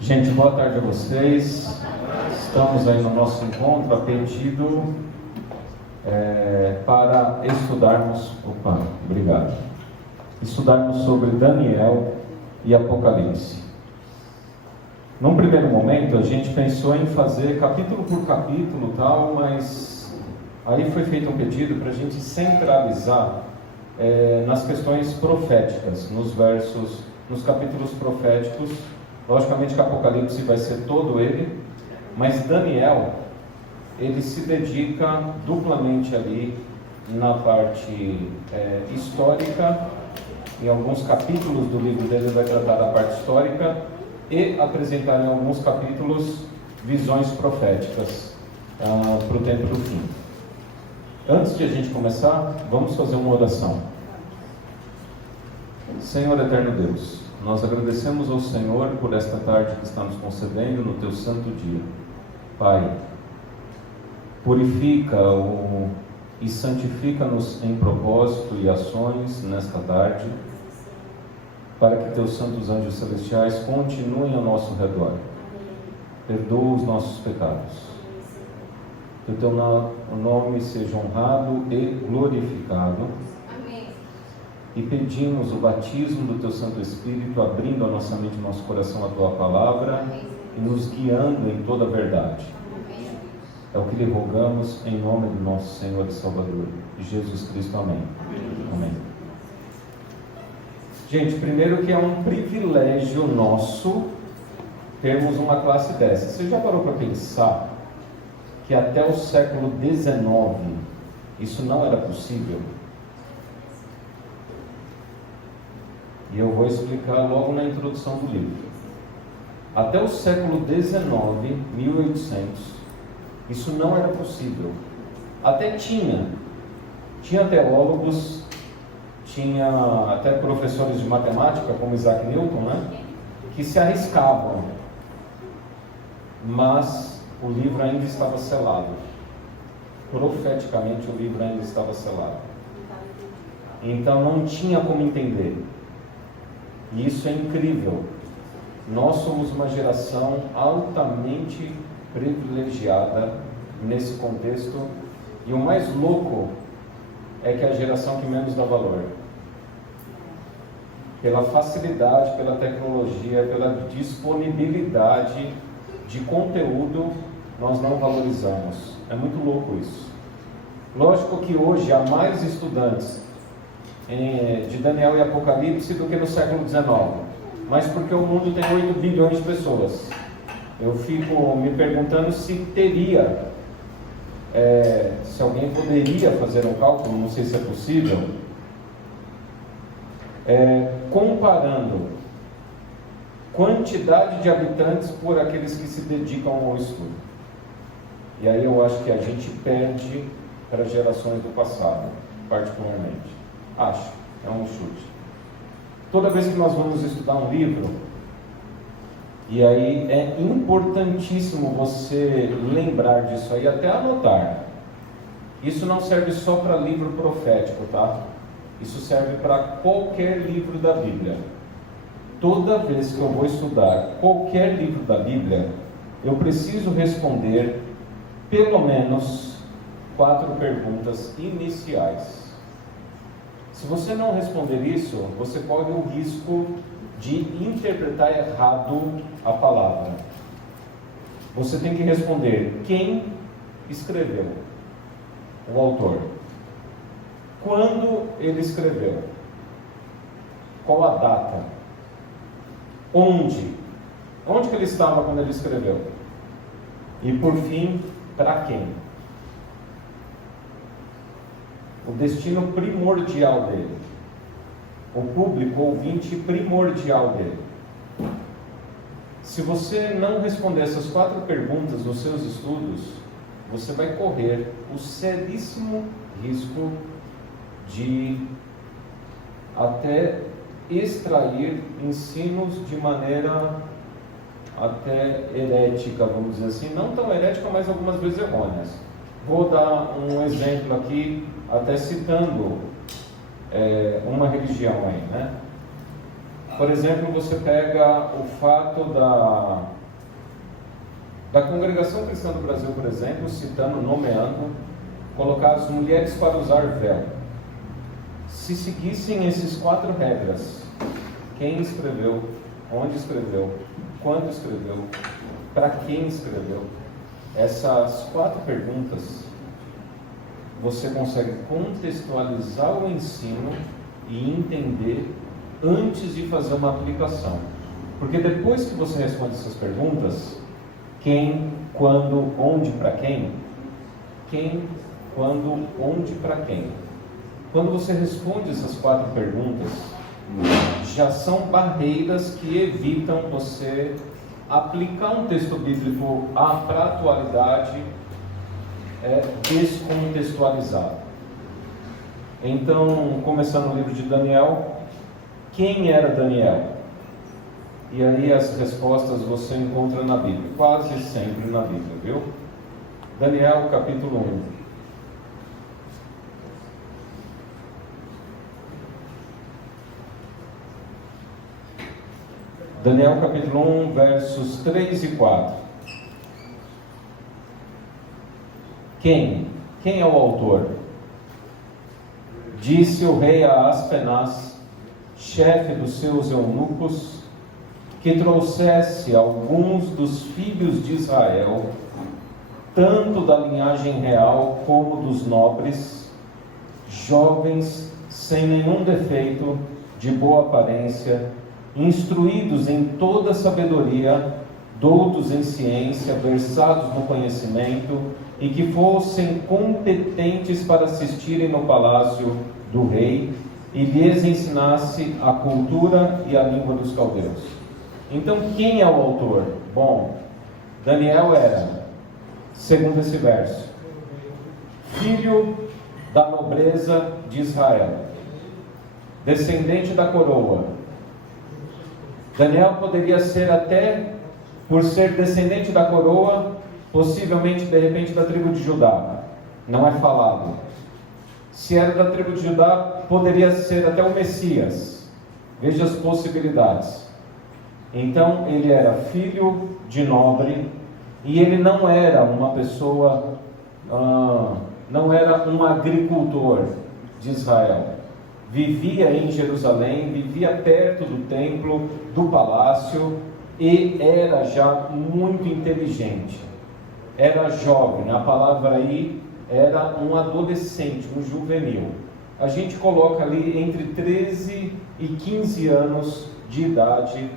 Gente, boa tarde a vocês. Estamos aí no nosso encontro a pedido para estudarmos, estudarmos sobre Daniel e Apocalipse. Num primeiro momento a gente pensou em fazer capítulo por capítulo tal, mas aí foi feito um pedido para a gente centralizar nas questões proféticas, nos capítulos proféticos. Logicamente que Apocalipse vai ser todo ele, mas Daniel, ele se dedica duplamente ali na parte histórica. Em alguns capítulos do livro dele ele vai tratar da parte histórica e apresentar em alguns capítulos visões proféticas para o tempo do fim. Antes de a gente começar, vamos fazer uma oração. Senhor eterno Deus, nós agradecemos ao Senhor por esta tarde que está nos concedendo no Teu santo dia. Pai, purifica e santifica-nos em propósito e ações nesta tarde, para que Teus santos anjos celestiais continuem ao nosso redor. Perdoa os nossos pecados. Que o Teu nome seja honrado e glorificado. E pedimos o batismo do Teu Santo Espírito, abrindo a nossa mente e nosso coração à Tua palavra e nos guiando em toda a verdade. É o que lhe rogamos em nome do nosso Senhor e Salvador, Jesus Cristo. Amém. Amém. Gente, primeiro que é um privilégio nosso termos uma classe dessa. Você já parou para pensar que até o século XIX isso não era possível? E eu vou explicar logo na introdução do livro. Até o século XIX, 1800, isso não era possível. Até tinha teólogos, tinha até professores de matemática, como Isaac Newton, que se arriscavam, mas o livro ainda estava selado. Profeticamente o livro ainda estava selado. Então não tinha como entender. E isso é incrível. Nós somos uma geração altamente privilegiada nesse contexto, e o mais louco é que é a geração que menos dá valor. Pela facilidade, pela tecnologia, pela disponibilidade de conteúdo, nós não valorizamos. É muito louco isso. Lógico que hoje há mais estudantes de Daniel e Apocalipse do que no século XIX, mas porque o mundo tem 8 bilhões de pessoas. Eu fico me perguntando se teria, se alguém poderia fazer um cálculo, não sei se é possível, comparando quantidade de habitantes por aqueles que se dedicam ao estudo. E aí eu acho que a gente perde para gerações do passado, particularmente. Acho, é um chute. Toda vez que nós vamos estudar um livro, e aí é importantíssimo você lembrar disso aí, até anotar. Isso não serve só para livro profético, tá? Isso serve para qualquer livro da Bíblia. Toda vez que eu vou estudar qualquer livro da Bíblia, eu preciso responder pelo menos 4 perguntas iniciais. Se você não responder isso, você corre o risco de interpretar errado a palavra. Você tem que responder quem escreveu, o autor, quando ele escreveu, qual a data, onde que ele estava quando ele escreveu, e por fim, para quem. O destino primordial dele, o público ouvinte primordial dele. Se você não responder essas 4 perguntas nos seus estudos, você vai correr o seríssimo risco de até extrair ensinos de maneira até herética, vamos dizer assim, não tão herética, mas algumas vezes errôneas. Vou dar um exemplo aqui, até citando uma religião aí, né? Por exemplo, você pega o fato da Congregação Cristã do Brasil, por exemplo, citando, nomeando, colocar as mulheres para usar véu. Se seguissem esses 4 regras, quem escreveu, onde escreveu, quando escreveu, para quem escreveu, essas 4 perguntas, você consegue contextualizar o ensino e entender antes de fazer uma aplicação. Porque depois que você responde essas perguntas, quem, quando, onde, para quem? Quem, quando, onde, para quem? Quando você responde essas 4 perguntas, já são barreiras que evitam você aplicar um texto bíblico para a atualidade descontextualizado. Então, começando o livro de Daniel, quem era Daniel? E aí as respostas você encontra na Bíblia, quase sempre na Bíblia, viu? Daniel capítulo 1. Daniel capítulo 1, versos 3 e 4. Quem é o autor? Disse o rei a Aspenaz, chefe dos seus eunucos, que trouxesse alguns dos filhos de Israel, tanto da linhagem real como dos nobres, jovens, sem nenhum defeito, de boa aparência, instruídos em toda sabedoria, doutos em ciência, versados no conhecimento, e que fossem competentes para assistirem no palácio do rei, e lhes ensinasse a cultura e a língua dos caldeus. Então, quem é o autor? Bom, Daniel era, segundo esse verso, filho da nobreza de Israel, descendente da coroa. Daniel poderia ser até, por ser descendente da coroa, possivelmente, de repente, da tribo de Judá. Não é falado. Se era da tribo de Judá, poderia ser até o Messias. Veja as possibilidades. Então, ele era filho de nobre, e ele não era uma pessoa, não era um agricultor de Israel. Vivia em Jerusalém, vivia perto do templo, do palácio, e era já muito inteligente. Era jovem, a palavra aí era um adolescente, um juvenil. A gente coloca ali entre 13 e 15 anos de idade,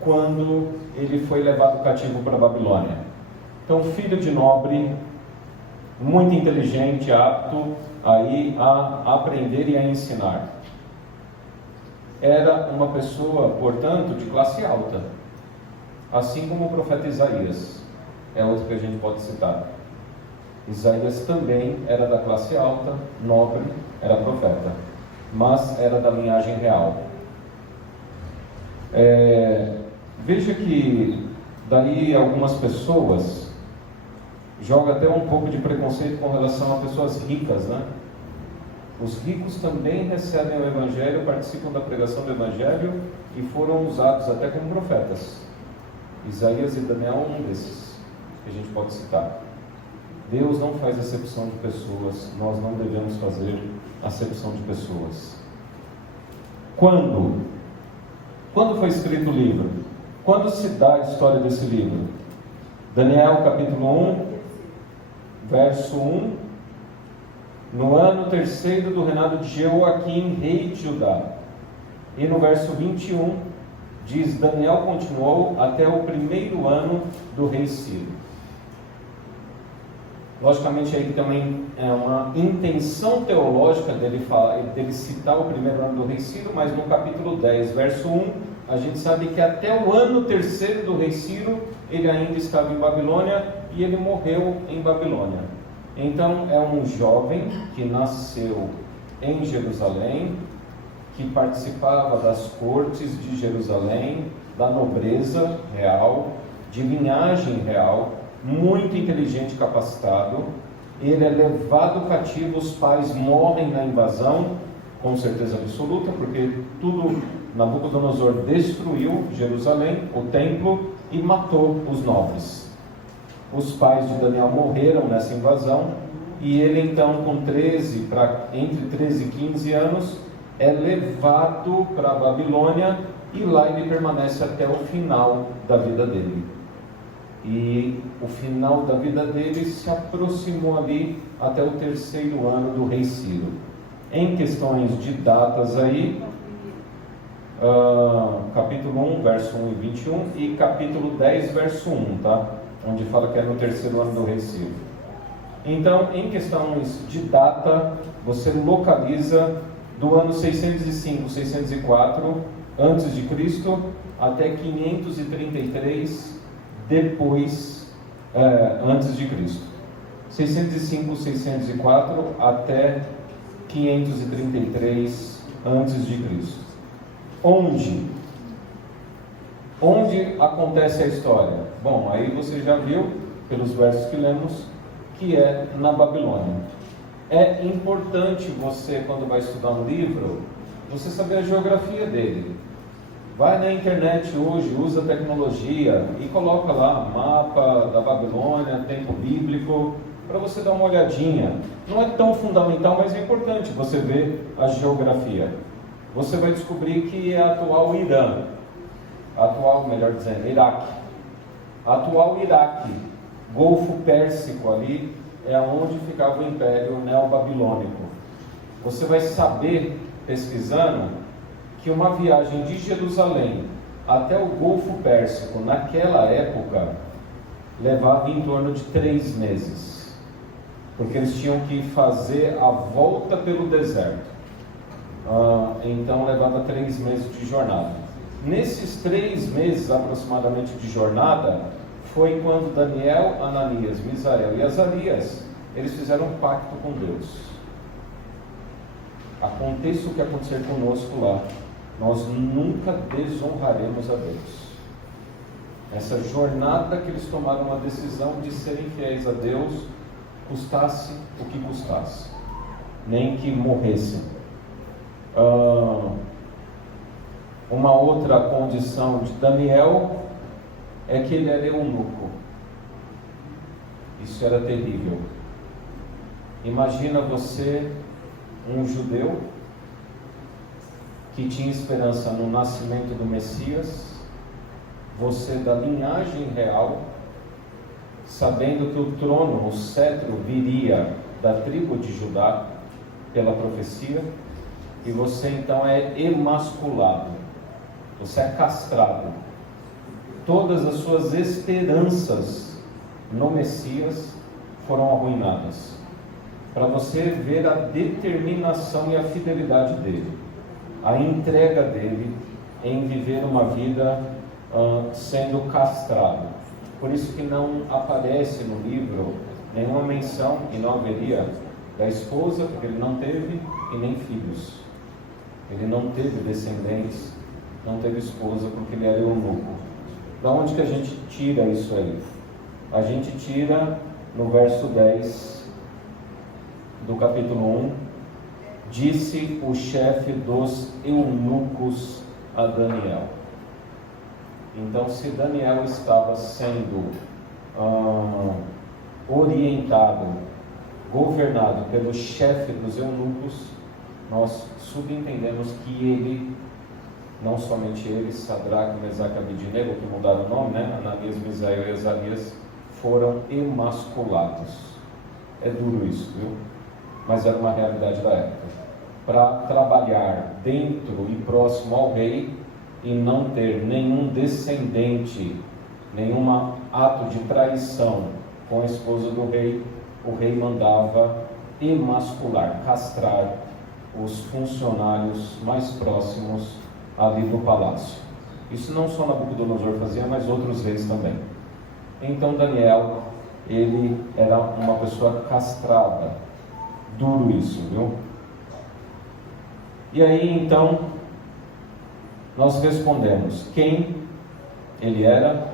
quando ele foi levado cativo para a Babilônia. Então, filho de nobre, muito inteligente, apto aí a aprender e a ensinar. Era uma pessoa, portanto, de classe alta, assim como o profeta Isaías, é outro que a gente pode citar. Isaías também era da classe alta, nobre, era profeta, mas era da linhagem real. Veja que daí algumas pessoas jogam até um pouco de preconceito com relação a pessoas ricas, né? Os ricos também recebem o Evangelho, participam da pregação do Evangelho e foram usados até como profetas. Isaías e Daniel é um desses que a gente pode citar. Deus não faz acepção de pessoas, nós não devemos fazer acepção de pessoas. Quando foi escrito o livro? Quando se dá a história desse livro? Daniel capítulo 1, verso 1. No ano 3º do reinado de Jeoaquim, rei de Judá. E no verso 21, diz, Daniel continuou até o 1º ano do rei Ciro. Logicamente aí também é uma intenção teológica dele citar o 1º ano do rei Ciro, mas no capítulo 10, verso 1, a gente sabe que até o ano 3º do rei Ciro, ele ainda estava em Babilônia e ele morreu em Babilônia. Então é um jovem que nasceu em Jerusalém, que participava das cortes de Jerusalém, da nobreza real, de linhagem real, muito inteligente e capacitado. Ele é levado cativo, os pais morrem na invasão, com certeza absoluta, porque tudo Nabucodonosor destruiu Jerusalém, o templo, e matou os nobres. Os pais de Daniel morreram nessa invasão, e ele então, entre 13 e 15 anos, é levado para a Babilônia, e lá ele permanece até o final da vida dele. E o final da vida dele se aproximou ali até o 3º ano do rei Ciro. Em questões de datas aí, capítulo 1, verso 1 e 21, e capítulo 10, verso 1, tá? Onde fala que é no 3º ano do rei Ciro. Então, em questões de data, você localiza do ano 605, 604 antes de Cristo até 533 antes de Cristo. 605, 604 até 533 antes de Cristo. Onde acontece a história? Bom, aí você já viu pelos versos que lemos que é na Babilônia. É importante você, quando vai estudar um livro, você saber a geografia dele. Vai na internet hoje, usa a tecnologia e coloca lá mapa da Babilônia, tempo bíblico, para você dar uma olhadinha. Não é tão fundamental, mas é importante você ver a geografia. Você vai descobrir que é atual Irã, melhor dizendo, Iraque. Atual Iraque, Golfo Pérsico ali, é onde ficava o Império Neobabilônico. Você vai saber, pesquisando, que uma viagem de Jerusalém até o Golfo Pérsico, naquela época, levava em torno de 3 meses. Porque eles tinham que fazer a volta pelo deserto. Então levava 3 meses de jornada. Nesses 3 meses aproximadamente de jornada, foi quando Daniel, Ananias, Misael e Azarias, eles fizeram um pacto com Deus. Aconteça o que acontecer conosco lá, nós nunca desonraremos a Deus. Essa jornada que eles tomaram uma decisão de serem fiéis a Deus, custasse o que custasse, nem que morressem. Uma outra condição de Daniel é que ele era eunuco. Isso era terrível. Imagina você, um judeu, que tinha esperança no nascimento do Messias, você da linhagem real, sabendo que o trono, o cetro, viria da tribo de Judá, pela profecia, e você então é emasculado, você é castrado. Todas as suas esperanças no Messias foram arruinadas, para você ver a determinação e a fidelidade dele, a entrega dele em viver uma vida sendo castrado. Por isso que não aparece no livro nenhuma menção, e não haveria, da esposa, porque ele não teve, e nem filhos. Ele não teve descendentes, não teve esposa, porque ele era eunuco. Da onde que a gente tira isso aí? A gente tira no verso 10 do capítulo 1, disse o chefe dos eunucos a Daniel. Então, se Daniel estava sendo orientado, governado pelo chefe dos eunucos, nós subentendemos que ele, não somente ele, Sadraque, Mesaque e Abednego, que mudaram o nome, né? Ananias, Misael e Azarias, foram emasculados. É duro isso, viu? Mas era uma realidade da época. Para trabalhar dentro e próximo ao rei e não ter nenhum descendente, nenhum ato de traição com a esposa do rei, o rei mandava emascular, castrar os funcionários mais próximos ali do palácio. Isso não só Nabucodonosor fazia, mas outros reis também. Então Daniel, ele era uma pessoa castrada. Duro isso, viu? E aí então nós respondemos quem ele era,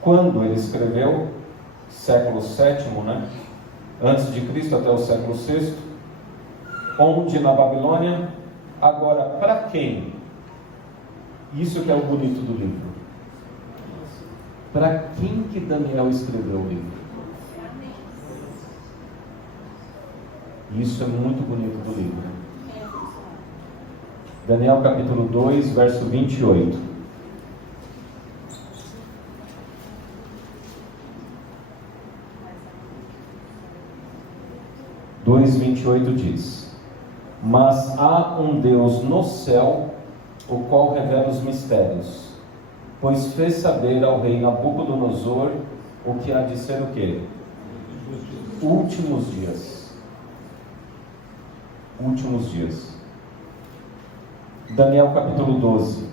quando ele escreveu, século VII, né? Antes de Cristo até o século VI, onde na Babilônia. Agora, para quem? Isso que é o bonito do livro. Para quem que Daniel escreveu o livro? Isso é muito bonito do livro. Daniel capítulo 2, verso 28. 2:28 diz: Mas há um Deus no céu, o qual revela os mistérios, pois fez saber ao rei Nabucodonosor o que há de ser o quê? Últimos dias. Últimos dias. Daniel capítulo 12.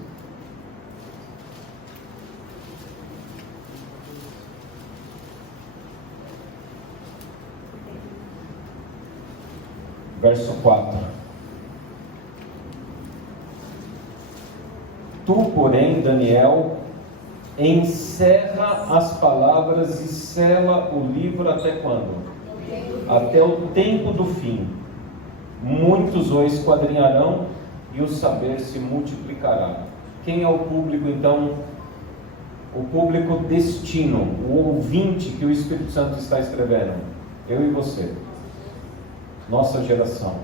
Verso 4. Tu, porém, Daniel, encerra as palavras e sela o livro até quando? Até o tempo do fim. Muitos o esquadrinharão e o saber se multiplicará. Quem é o público, então? O público destino, o ouvinte que o Espírito Santo está escrevendo. Eu e você. Nossa geração.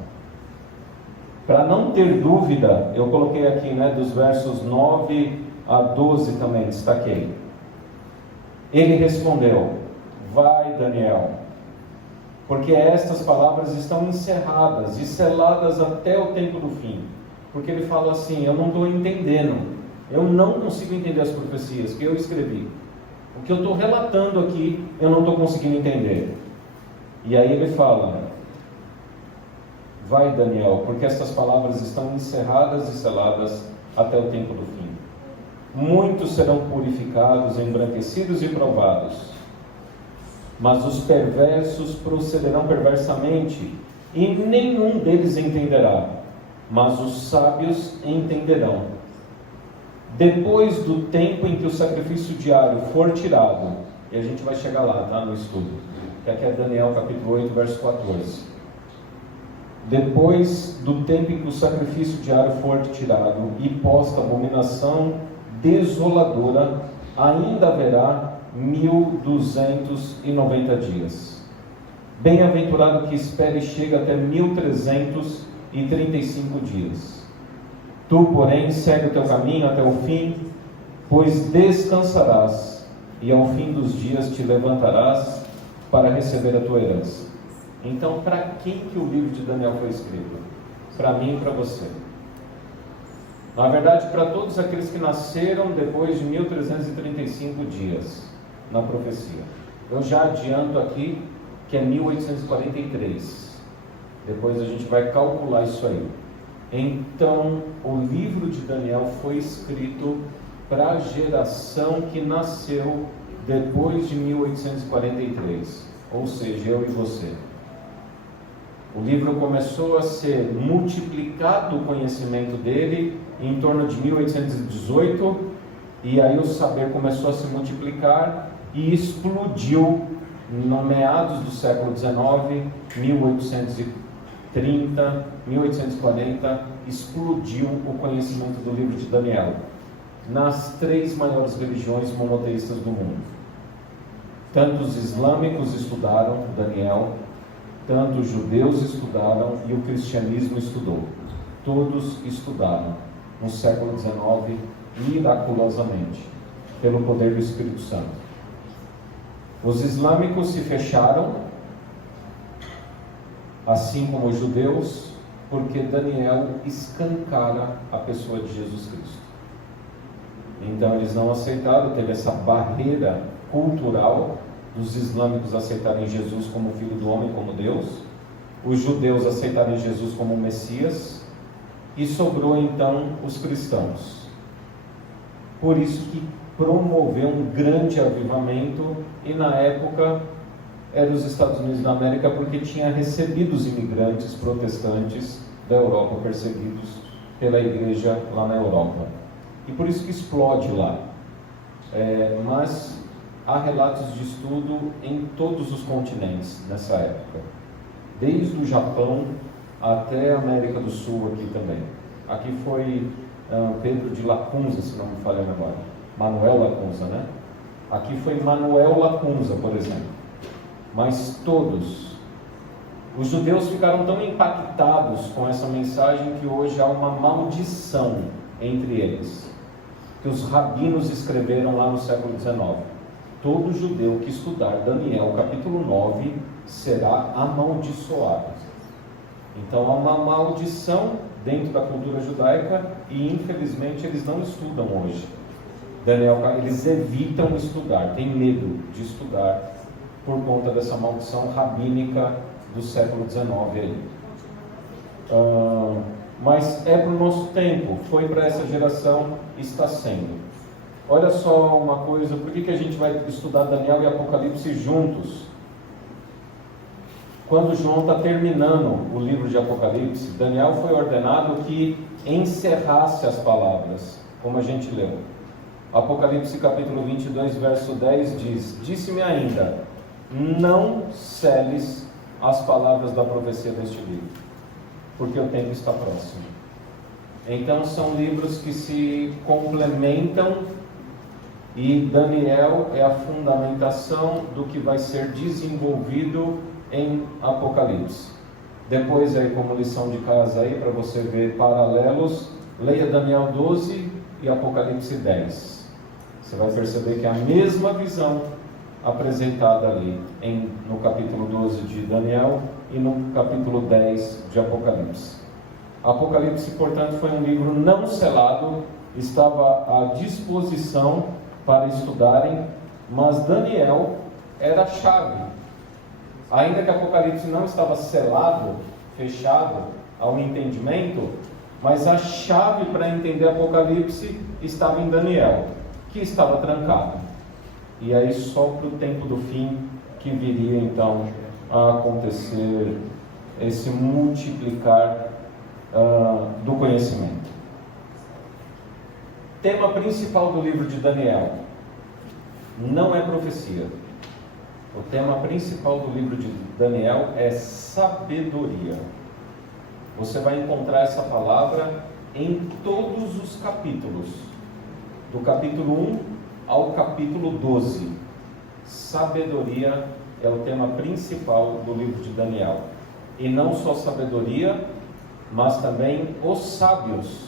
Para não ter dúvida, eu coloquei aqui, dos versos 9 a 12 também, destaquei. Ele respondeu: vai, Daniel, porque estas palavras estão encerradas e seladas até o tempo do fim. Porque ele fala assim: eu não estou entendendo, eu não consigo entender as profecias que eu escrevi. O que eu estou relatando aqui, eu não estou conseguindo entender. E aí ele fala: vai, Daniel, porque estas palavras estão encerradas e seladas até o tempo do fim. Muitos serão purificados, embranquecidos e provados, mas os perversos procederão perversamente, e nenhum deles entenderá, mas os sábios entenderão. Depois do tempo em que o sacrifício diário for tirado, e a gente vai chegar lá, tá, no estudo, que aqui é Daniel capítulo 8, verso 14. Depois do tempo em que o sacrifício diário for tirado e posta a abominação desoladora, ainda haverá 1290 dias. Bem-aventurado que espere e chegue até 1335 dias. Tu, porém, segue o teu caminho até o fim, pois descansarás, e ao fim dos dias te levantarás para receber a tua herança. Então, para quem que o livro de Daniel foi escrito? Para mim e para você. Na verdade, para todos aqueles que nasceram depois de 1335 dias na profecia. Eu já adianto aqui que é 1843. Depois a gente vai calcular isso aí. Então, o livro de Daniel foi escrito para a geração que nasceu depois de 1843. Ou seja, eu e você. O livro começou a ser multiplicado, o conhecimento dele, em torno de 1818, e aí o saber começou a se multiplicar e explodiu no meados do século XIX, 1830, 1840, explodiu o conhecimento do livro de Daniel nas 3 maiores religiões monoteístas do mundo. Tanto os islâmicos estudaram Daniel, tanto os judeus estudaram e o cristianismo estudou. Todos estudaram no século XIX, miraculosamente, pelo poder do Espírito Santo. Os islâmicos se fecharam, assim como os judeus, porque Daniel escancara a pessoa de Jesus Cristo. Então eles não aceitaram, teve essa barreira cultural dos islâmicos aceitarem Jesus como Filho do Homem, como Deus, os judeus aceitarem Jesus como Messias, e sobrou então os cristãos. Por isso que promoveu um grande avivamento, e na época eram os Estados Unidos da América, porque tinha recebido os imigrantes protestantes da Europa, perseguidos pela igreja lá na Europa, e por isso que explode lá. Mas há relatos de estudo em todos os continentes nessa época, desde o Japão até a América do Sul aqui também. Aqui foi Pedro de Lacunza, se não me falha a memória. Manuel Lacunza, né? Aqui foi Manuel Lacunza, por exemplo. Mas todos, os judeus ficaram tão impactados com essa mensagem que hoje há uma maldição entre eles, que os rabinos escreveram lá no século XIX. Todo judeu que estudar Daniel capítulo 9 será amaldiçoado. Então há uma maldição dentro da cultura judaica e infelizmente eles não estudam hoje Daniel, eles evitam estudar, têm medo de estudar por conta dessa maldição rabínica do século XIX aí. Mas é para o nosso tempo, foi para essa geração, está sendo. Olha só uma coisa, por que a gente vai estudar Daniel e Apocalipse juntos? Quando João está terminando o livro de Apocalipse, Daniel foi ordenado que encerrasse as palavras, como a gente leu. Apocalipse capítulo 22, verso 10 diz: disse-me ainda, não seles as palavras da profecia deste livro, porque o tempo está próximo. Então são livros que se complementam e Daniel é a fundamentação do que vai ser desenvolvido em Apocalipse. Depois aí, como lição de casa aí, para você ver paralelos, leia Daniel 12 e Apocalipse 10. Você vai perceber que é a mesma visão apresentada ali no capítulo 12 de Daniel e no capítulo 10 de Apocalipse. Apocalipse, portanto, foi um livro não selado, estava à disposição para estudarem, mas Daniel era a chave. Ainda que Apocalipse não estava selado, fechado ao entendimento, mas a chave para entender Apocalipse estava em Daniel, que estava trancado. E aí só para o tempo do fim que viria então a acontecer esse multiplicar do conhecimento. Tema principal do livro de Daniel não é profecia. O tema principal do livro de Daniel é sabedoria. Você vai encontrar essa palavra em todos os capítulos, do capítulo 1 ao capítulo 12. Sabedoria é o tema principal do livro de Daniel. E não só sabedoria, mas também os sábios.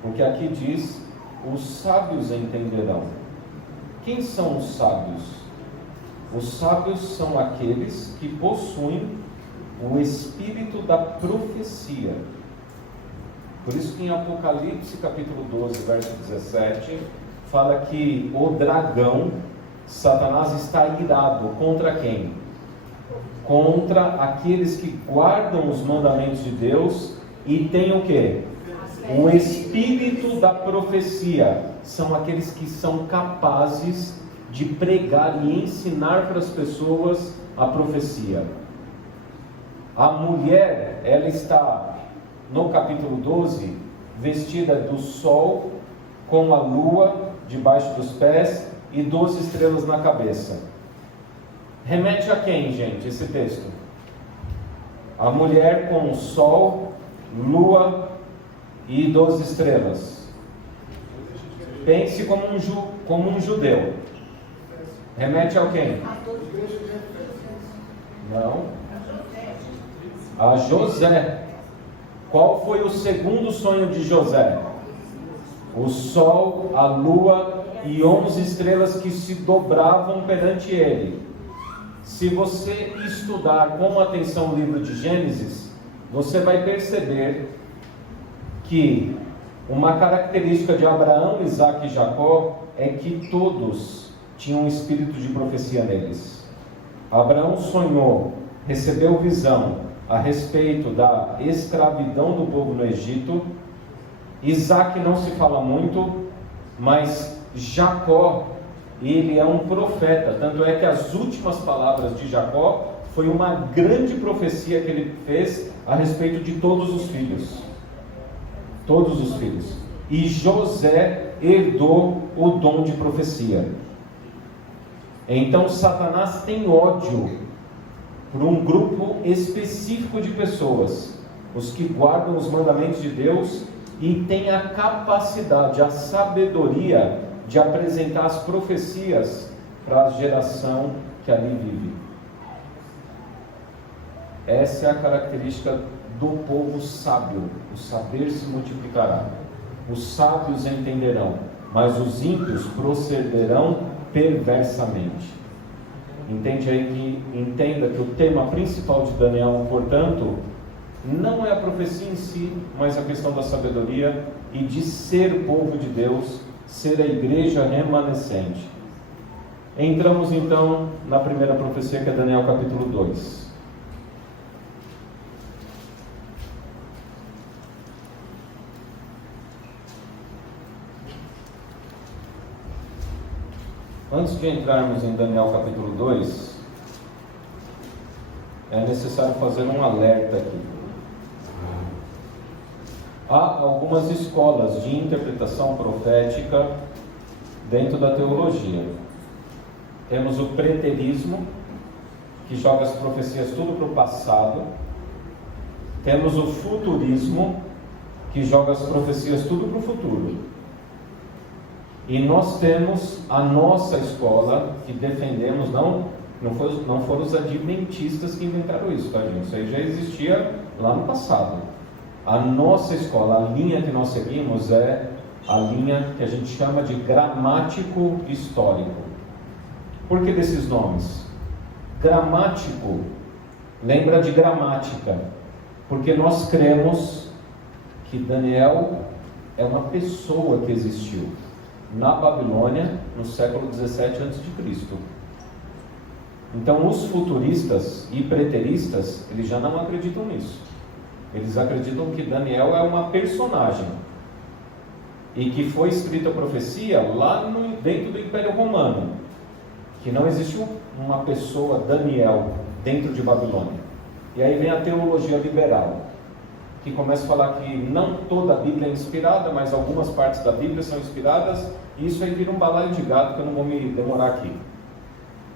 Porque aqui diz, os sábios entenderão. Quem são os sábios? Os sábios são aqueles que possuem o espírito da profecia. Por isso que em Apocalipse capítulo 12, verso 17, fala que o dragão, Satanás, está irado contra quem? Contra aqueles que guardam os mandamentos de Deus e têm o quê? O espírito da profecia. São aqueles que são capazes de pregar e ensinar para as pessoas a profecia. A mulher, ela está no capítulo 12, vestida do sol, com a lua debaixo dos pés e 12 estrelas na cabeça. Remete a quem, gente, esse texto? A mulher com o sol, lua e 12 estrelas. Pense como um judeu. Remete a quem? Não. A José. Qual foi o segundo sonho de José? O sol, a lua e 11 estrelas que se dobravam perante ele. Se você estudar com atenção o livro de Gênesis, você vai perceber que uma característica de Abraão, Isaac e Jacó é que todos tinham um espírito de profecia neles. Abraão sonhou, recebeu visão a respeito da escravidão do povo no Egito. Isaac não se fala muito, mas Jacó, ele é um profeta, tanto é que as últimas palavras de Jacó foi uma grande profecia que ele fez a respeito de todos os filhos. Todos os filhos. E José herdou o dom de profecia. Então Satanás tem ódio por um grupo específico de pessoas, os que guardam os mandamentos de Deus e tem a capacidade, a sabedoria de apresentar as profecias para a geração que ali vive. Essa é a característica do povo sábio. O saber se multiplicará. Os sábios entenderão, mas os ímpios procederão perversamente. Entenda que o tema principal de Daniel, portanto, não é a profecia em si, mas a questão da sabedoria e de ser povo de Deus, ser a igreja remanescente. Entramos então na primeira profecia, que é Daniel capítulo 2. Antes de entrarmos em Daniel capítulo 2, é necessário fazer um alerta aqui. Há algumas escolas de interpretação profética dentro da teologia. Temos o preterismo, que joga as profecias tudo para o passado. Temos o futurismo, que joga as profecias tudo para o futuro. E nós temos a nossa escola, que defendemos, não foram os adventistas que inventaram isso, tá, gente? Isso aí já existia lá no passado. A nossa escola, a linha que nós seguimos é a linha que a gente chama de gramático histórico. Por que desses nomes? Gramático lembra de gramática, porque nós cremos que Daniel é uma pessoa que existiu na Babilônia no século 17 a.C. Então os futuristas e preteristas, eles já não acreditam nisso. Eles acreditam que Daniel é uma personagem e que foi escrita a profecia lá dentro do Império Romano, que não existiu uma pessoa Daniel dentro de Babilônia. E aí vem a teologia liberal, que começa a falar que não toda a Bíblia é inspirada, mas algumas partes da Bíblia são inspiradas, e isso aí vira um balaio de gato que eu não vou me demorar aqui.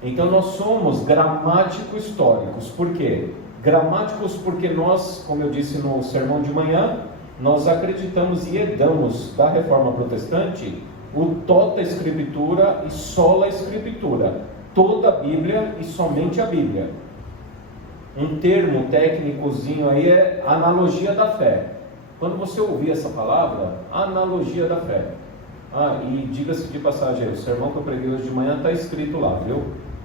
Então nós somos gramáticos históricos. Por quê? Gramáticos porque nós, como eu disse no sermão de manhã, nós acreditamos e herdamos da Reforma Protestante o tota Escritura e sola Escritura, toda a Bíblia e somente a Bíblia. Um termo técnicozinho aí é analogia da fé. Quando você ouvir essa palavra, analogia da fé. E diga-se de passagem, o sermão que eu preguei hoje de manhã está escrito lá, viu?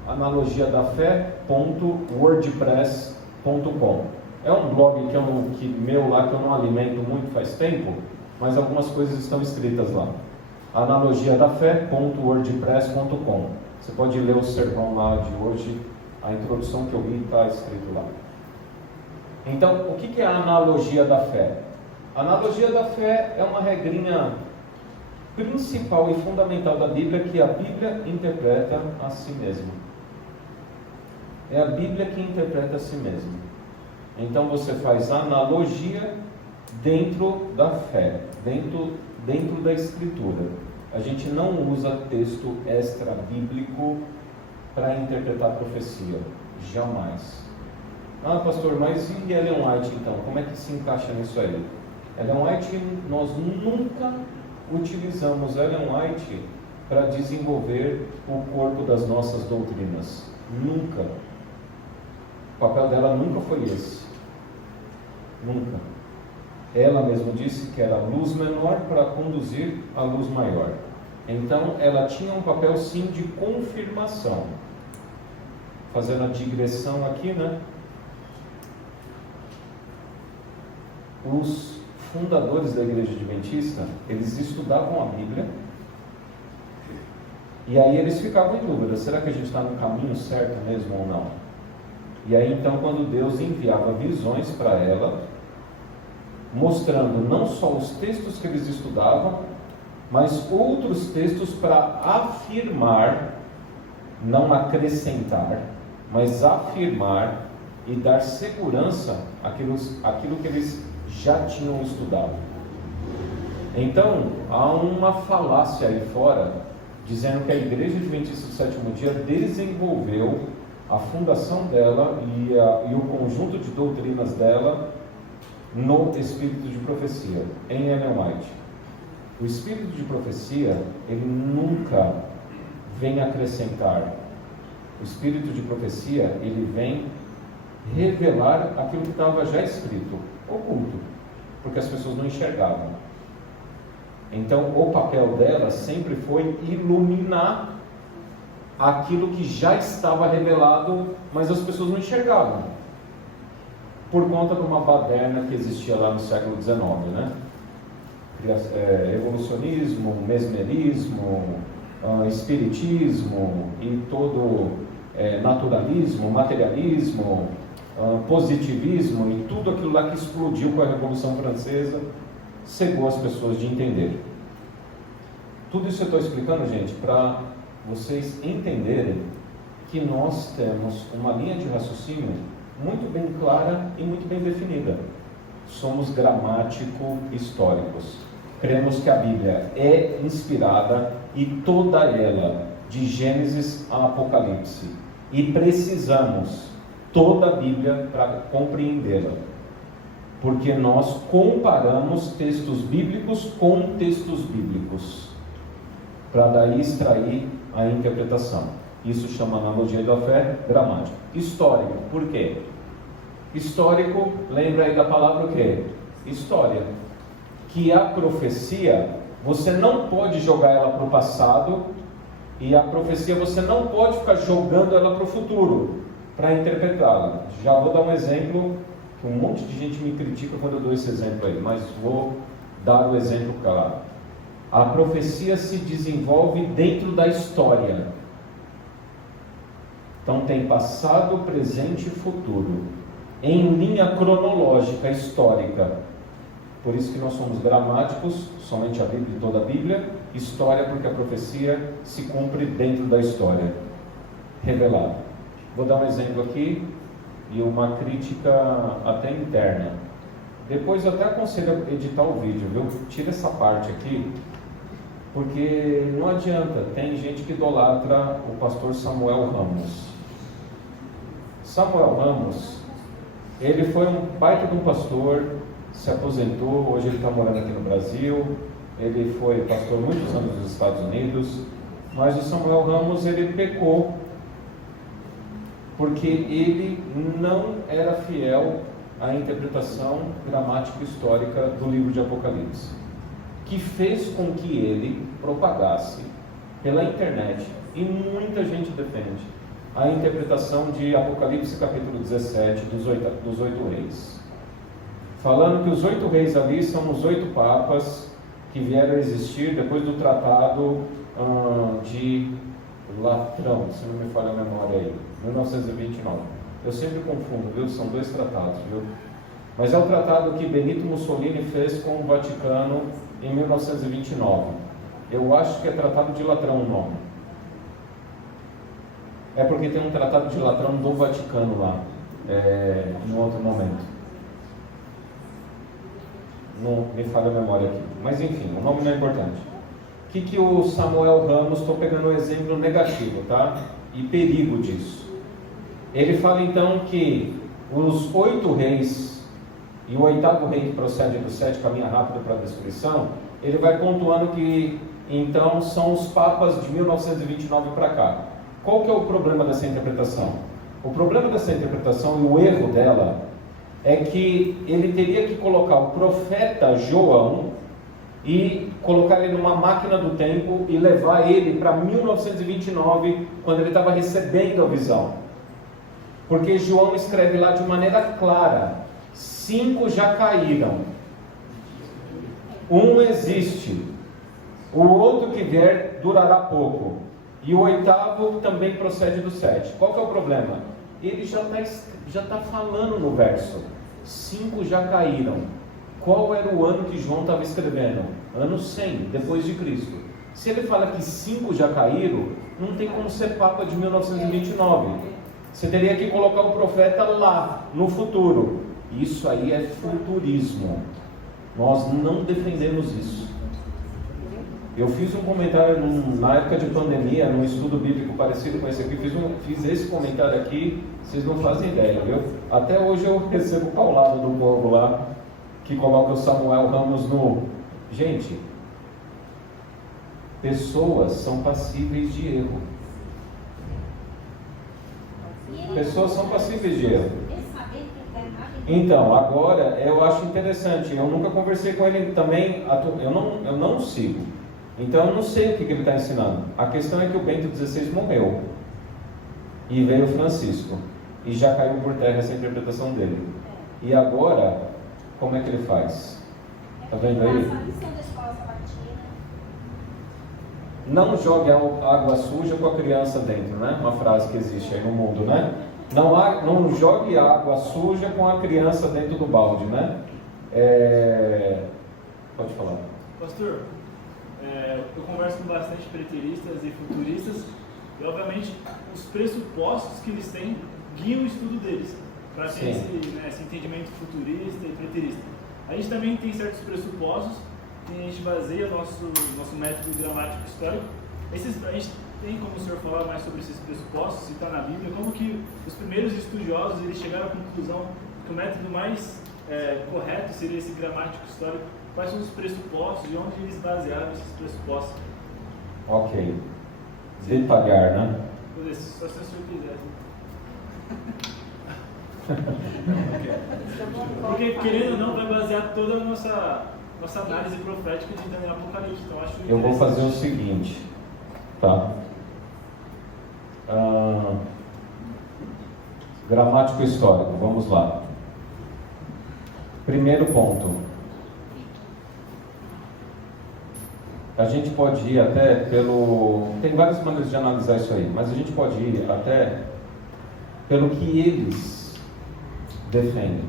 analogiadafé.wordpress.com. É um blog meu lá que eu não alimento muito faz tempo, mas algumas coisas estão escritas lá. analogiadafé.wordpress.com. Você pode ler o sermão lá de hoje, a introdução que eu li está escrito lá. Então, o que é a analogia da fé? A analogia da fé é uma regrinha principal e fundamental da Bíblia, que a Bíblia interpreta a si mesma. É a Bíblia que interpreta a si mesma. Então você faz analogia dentro da fé, dentro da Escritura. A gente não usa texto extra-bíblico para interpretar a profecia. Jamais. Pastor, mas e Ellen White então? Como é que se encaixa nisso aí? Ellen White, nós nunca utilizamos Ellen White para desenvolver o corpo das nossas doutrinas. Nunca. O papel dela nunca foi esse. Nunca. Ela mesma disse que era a luz menor para conduzir a luz maior. Então, ela tinha um papel sim de confirmação. Fazendo a digressão aqui, né? Os fundadores da Igreja Adventista, eles estudavam a Bíblia, e aí eles ficavam em dúvida, será que a gente está no caminho certo mesmo ou não? E aí então, quando Deus enviava visões para ela, mostrando não só os textos que eles estudavam, mas outros textos para afirmar, não acrescentar, mas afirmar e dar segurança àquilo que eles já tinham estudado. Então, há uma falácia aí fora, dizendo que a Igreja Adventista do Sétimo Dia desenvolveu a fundação dela e o conjunto de doutrinas dela no espírito de profecia, em Ellen White. O espírito de profecia, ele nunca vem acrescentar. O espírito de profecia, ele vem revelar aquilo que estava já escrito, oculto, porque as pessoas não enxergavam. Então, o papel dela sempre foi iluminar aquilo que já estava revelado, mas as pessoas não enxergavam, por conta de uma baderna que existia lá no século XIX, né? Evolucionismo, mesmerismo, espiritismo e todo naturalismo, materialismo, positivismo e tudo aquilo lá que explodiu com a Revolução Francesa, cegou as pessoas de entender. Tudo isso eu estou explicando, gente, para vocês entenderem que nós temos uma linha de raciocínio muito bem clara e muito bem definida. Somos gramático-históricos. Cremos que a Bíblia é inspirada e toda ela, de Gênesis a Apocalipse. E precisamos toda a Bíblia para compreendê-la. Porque nós comparamos textos bíblicos com textos bíblicos, para daí extrair a interpretação. Isso chama analogia da fé, gramática. Histórico, por quê? Histórico, lembra aí da palavra o quê? História. Que a profecia, você não pode jogar ela para o passado, e a profecia você não pode ficar jogando ela para o futuro, para interpretá-la. Já vou dar um exemplo, que um monte de gente me critica quando eu dou esse exemplo aí, mas vou dar o exemplo claro. A profecia se desenvolve dentro da história. Então tem passado, presente e futuro, em linha cronológica, histórica. Por isso que nós somos gramáticos, somente a Bíblia e toda a Bíblia. História, porque a profecia se cumpre dentro da história, revelada. Vou dar um exemplo aqui e uma crítica até interna. Depois eu até aconselho a editar o vídeo, viu? Tira essa parte aqui, porque não adianta. Tem gente que idolatra o pastor Samuel Ramos. Samuel Ramos, ele foi um baita de um pastor, se aposentou, hoje ele está morando aqui no Brasil, ele foi pastor muitos anos nos Estados Unidos, mas o Samuel Ramos, ele pecou, porque ele não era fiel à interpretação gramática histórica do livro de Apocalipse, que fez com que ele propagasse pela internet, e muita gente defende, a interpretação de Apocalipse capítulo 17 dos 8 reis, falando que os 8 reis ali são os 8 papas que vieram a existir depois do tratado de Latrão, se não me falha a memória aí, 1929. Eu sempre confundo, viu? São 2 tratados, viu? Mas é o tratado que Benito Mussolini fez com o Vaticano em 1929. Eu acho que é Tratado de Latrão o nome. É porque tem um Tratado de Latrão do Vaticano lá, em outro momento. Não me falha a memória aqui. Mas enfim, o nome não é importante. O que o Samuel Ramos, estou pegando um exemplo negativo, tá? E perigo disso. Ele fala então que os 8 reis e o 8º rei que procede do 7, caminha rápido para a destruição, ele vai pontuando que então são os papas de 1929 para cá. Qual que é o problema dessa interpretação? O problema dessa interpretação e o erro dela é que ele teria que colocar o profeta João e colocar ele numa máquina do tempo e levar ele para 1929, quando ele estava recebendo a visão. Porque João escreve lá de maneira clara: 5 já caíram, um existe, o outro que vier durará pouco, e o 8º também procede do 7. Qual que é o problema? Ele já está falando no verso: 5 já caíram. Qual era o ano que João estava escrevendo? Ano 100, depois de Cristo. Se ele fala que 5 já caíram, não tem como ser Papa de 1929. Você teria que colocar o profeta lá, no futuro. Isso aí é futurismo. Nós não defendemos isso. Eu fiz um comentário na época de pandemia, num estudo bíblico parecido com esse aqui, fiz esse comentário aqui, vocês não fazem ideia, viu? Até hoje eu recebo paulado do povo lá, que coloca o Samuel Ramos no... Gente, pessoas são passíveis de erro. Pessoas são passíveis de erro. Então, agora eu acho interessante. Eu nunca conversei com ele também. Eu não sigo. Então eu não sei o que ele está ensinando. A questão é que o Bento XVI morreu. E veio o Francisco. E já caiu por terra essa interpretação dele. E agora, como é que ele faz? Está vendo aí? Não jogue água suja com a criança dentro, né? Uma frase que existe aí no mundo, né? Não jogue água suja com a criança dentro do balde, né? Pode falar. Pastor, eu converso com bastante preteristas e futuristas e, obviamente, os pressupostos que eles têm guiam o estudo deles para ter esse entendimento futurista e preterista. A gente também tem certos pressupostos que a gente baseia nosso método gramático histórico. A gente tem como o senhor falar mais sobre esses pressupostos, se está na Bíblia, como que os primeiros estudiosos eles chegaram à conclusão que o método mais correto seria esse gramático histórico. Quais são os pressupostos e onde eles basearam esses pressupostos? Ok. Detalhar, né? Só se o senhor quiser. Porque, querendo ou não, vai basear toda a nossa análise profética de Daniel Apocalipse. Então, acho eu vou fazer o seguinte, tá? Gramático histórico, vamos lá. Primeiro ponto. A gente pode ir até pelo... Tem várias maneiras de analisar isso aí, mas a gente pode ir até pelo que eles defendem.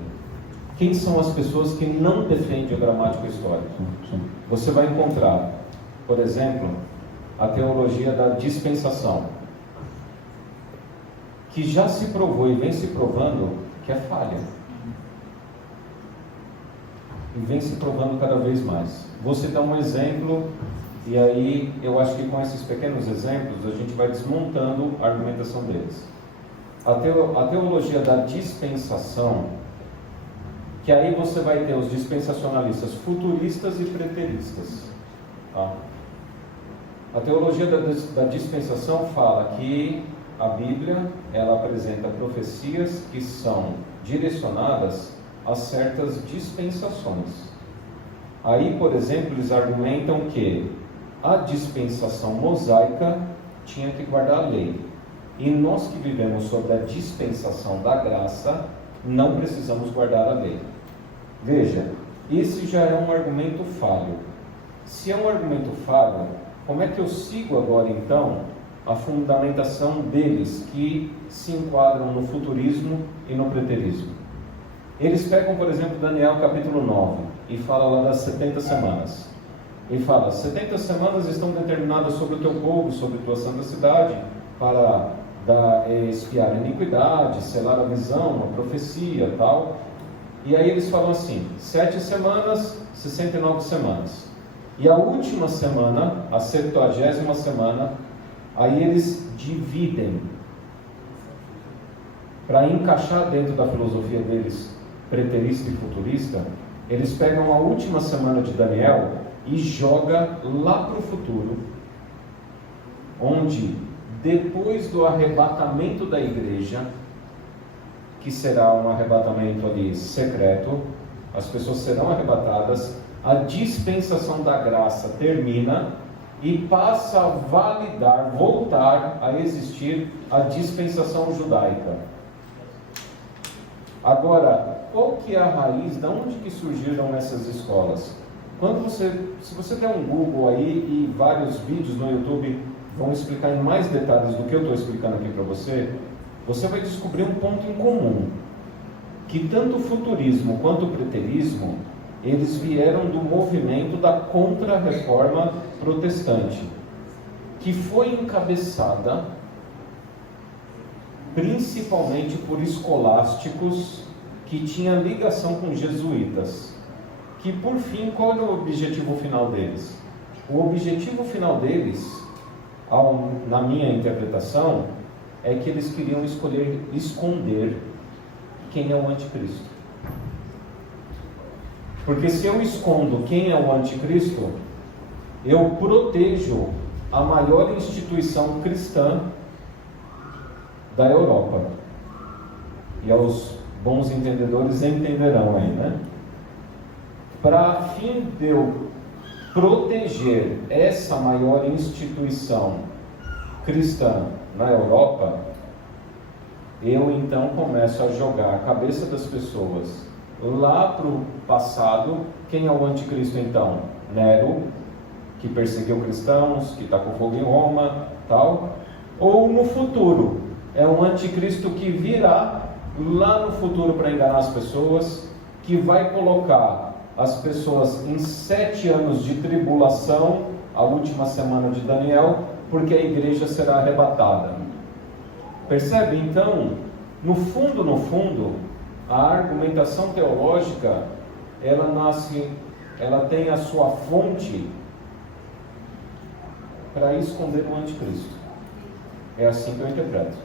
Quem são as pessoas que não defendem o gramático histórico? Você vai encontrar, por exemplo, a teologia da dispensação, que já se provou e vem se provando que é falha. E vem se provando cada vez mais. Vou citar um exemplo, e aí eu acho que com esses pequenos exemplos a gente vai desmontando a argumentação deles. A teologia da dispensação, que aí você vai ter os dispensacionalistas futuristas e preteristas. Tá? A teologia da dispensação fala que a Bíblia ela apresenta profecias que são direcionadas a certas dispensações. Aí, por exemplo, eles argumentam que a dispensação mosaica tinha que guardar a lei. E nós que vivemos sob a dispensação da graça, não precisamos guardar a lei. Veja, esse já é um argumento falho. Se é um argumento falho, como é que eu sigo agora então a fundamentação deles que se enquadram no futurismo e no preterismo? Eles pegam, por exemplo, Daniel capítulo 9 e fala lá das 70 semanas. E fala, 70 semanas estão determinadas sobre o teu povo, sobre a tua santa cidade, para espiar a iniquidade, selar a visão, a profecia, tal. E aí eles falam assim, 7 semanas, 69 semanas. E a última semana, a 70ª semana, aí eles dividem, para encaixar dentro da filosofia deles, preterista e futurista, eles pegam a última semana de Daniel e joga lá para o futuro, onde depois do arrebatamento da igreja, que será um arrebatamento ali secreto, as pessoas serão arrebatadas, a dispensação da graça termina e passa a validar, voltar a existir a dispensação judaica. Agora, qual que é a raiz, de onde que surgiram essas escolas? Se você der um Google aí e vários vídeos no YouTube vão explicar em mais detalhes do que eu estou explicando aqui para você, você vai descobrir um ponto em comum, que tanto o futurismo quanto o preterismo, eles vieram do movimento da Contra-Reforma Protestante, que foi encabeçada principalmente por escolásticos que tinham ligação com jesuítas, que por fim, qual era o objetivo final deles? O objetivo final deles, na minha interpretação, é que eles queriam esconder quem é o anticristo. Porque se eu escondo quem é o anticristo, eu protejo a maior instituição cristã da Europa. E os bons entendedores entenderão aí, né? Para fim de eu proteger essa maior instituição cristã na Europa, eu então começo a jogar a cabeça das pessoas lá para o passado. Quem é o anticristo então? Nero, que perseguiu cristãos, que está com fogo em Roma, tal. Ou no futuro, é um anticristo que virá lá no futuro para enganar as pessoas, que vai colocar as pessoas em 7 anos de tribulação, a última semana de Daniel, porque a igreja será arrebatada. Percebe? Então, no fundo, a argumentação teológica, ela tem a sua fonte para esconder o anticristo. É assim que eu interpreto.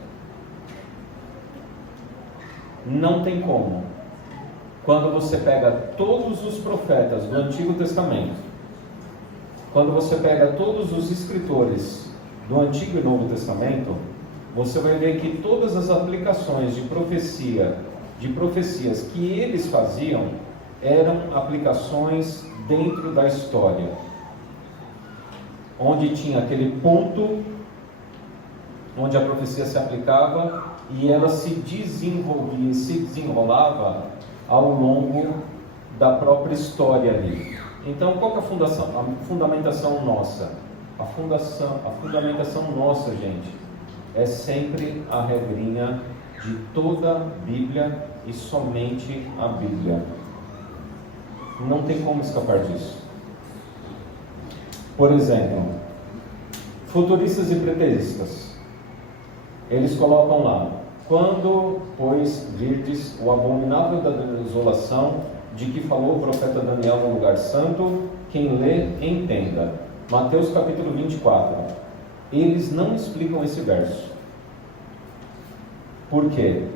Não tem como. Quando você pega todos os profetas do Antigo Testamento, quando você pega todos os escritores do Antigo e Novo Testamento, você vai ver que todas as aplicações de profecias que eles faziam, eram aplicações dentro da história, onde tinha aquele ponto onde a profecia se aplicava e ela se desenvolvia e se desenrolava ao longo da própria história ali. Então, qual que é a fundação? A fundamentação nossa. A fundamentação nossa, gente, é sempre a regrinha de toda a Bíblia e somente a Bíblia. Não tem como escapar disso. Por exemplo, futuristas e preteristas, eles colocam lá: quando, pois, virdes o abominável da desolação de que falou o profeta Daniel no lugar santo, quem lê, entenda. Mateus capítulo 24. Eles não explicam esse verso. Por quê?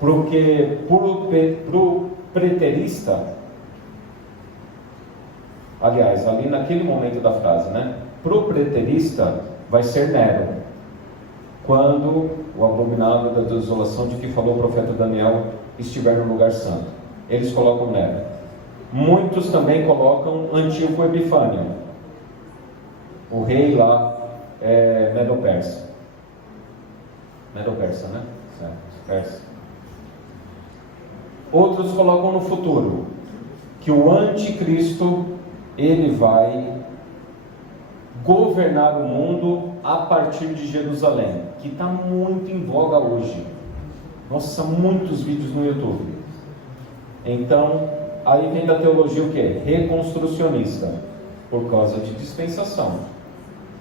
Porque pro preterista, aliás, ali naquele momento da frase, né? Pro preterista vai ser Nero, quando o abominável da desolação de que falou o profeta Daniel estiver no lugar santo. Eles colocam Nero. Muitos também colocam Antíoco Epifânio, o rei lá, Medo-Persa. Medo-Persa, né? Certo, Persa. Outros colocam no futuro, que o anticristo, ele vai governar o mundo a partir de Jerusalém, que está muito em voga hoje. Nossa, muitos vídeos no YouTube. Então, aí vem da teologia o quê? Reconstrucionista, por causa de dispensação.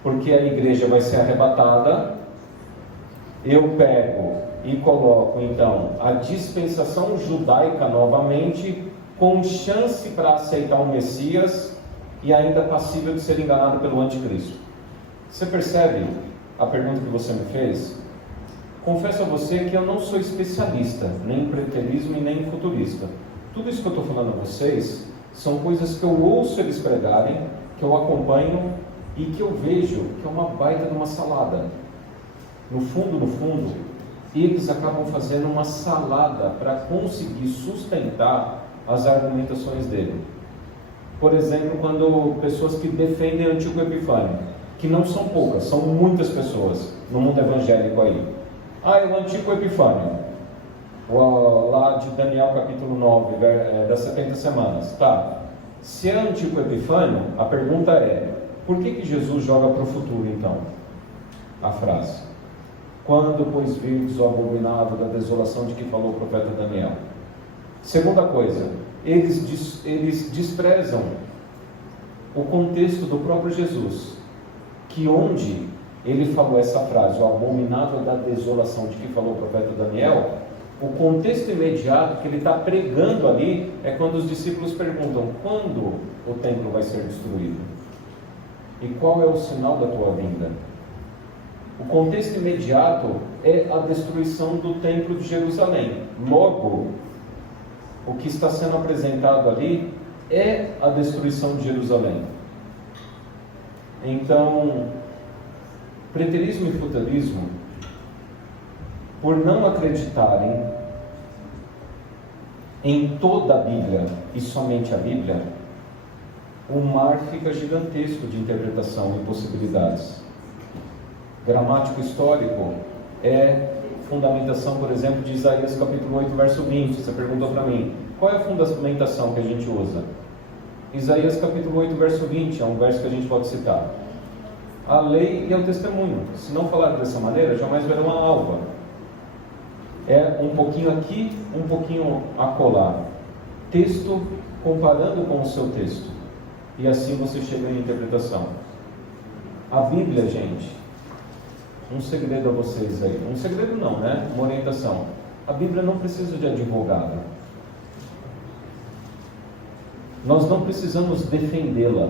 Porque a igreja vai ser arrebatada, eu pego e coloco então a dispensação judaica novamente, com chance para aceitar o Messias e ainda passível de ser enganado pelo anticristo. Você percebe a pergunta que você me fez? Confesso a você que eu não sou especialista nem em preterismo e nem em futurista. Tudo isso que eu estou falando a vocês são coisas que eu ouço eles pregarem, que eu acompanho e que eu vejo que é uma baita de uma salada. No fundo, eles acabam fazendo uma salada para conseguir sustentar as argumentações dele. Por exemplo, quando pessoas que defendem Antíoco Epifânio, que não são poucas, são muitas pessoas no mundo evangélico aí. É o Antíoco Epifânio, lá de Daniel capítulo 9, das 70 semanas. Tá. Se é Antíoco Epifânio, a pergunta é: por que Jesus joga para o futuro então? A frase: quando, pois, virdes o abominável da desolação de que falou o profeta Daniel. Segunda coisa, eles desprezam o contexto do próprio Jesus, que onde ele falou essa frase, o abominável da desolação de que falou o profeta Daniel, o contexto imediato que ele está pregando ali é quando os discípulos perguntam: quando o templo vai ser destruído? E qual é o sinal da tua vinda? O contexto imediato é a destruição do templo de Jerusalém. Logo, o que está sendo apresentado ali é a destruição de Jerusalém. Então, preterismo e futurismo, por não acreditarem em toda a Bíblia e somente a Bíblia, o mar fica gigantesco de interpretação e possibilidades. Gramático histórico é fundamentação, por exemplo, de Isaías capítulo 8, verso 20. Você perguntou para mim, qual é a fundamentação que a gente usa? Isaías capítulo 8, verso 20, é um verso que a gente pode citar. A lei e o testemunho. Se não falar dessa maneira, jamais verão a alva. É um pouquinho aqui, um pouquinho acolá. Texto comparando com o seu texto. E assim você chega em interpretação. A Bíblia, gente, um segredo a vocês aí. Um segredo não, né? Uma orientação. A Bíblia não precisa de advogado. Nós não precisamos defendê-la.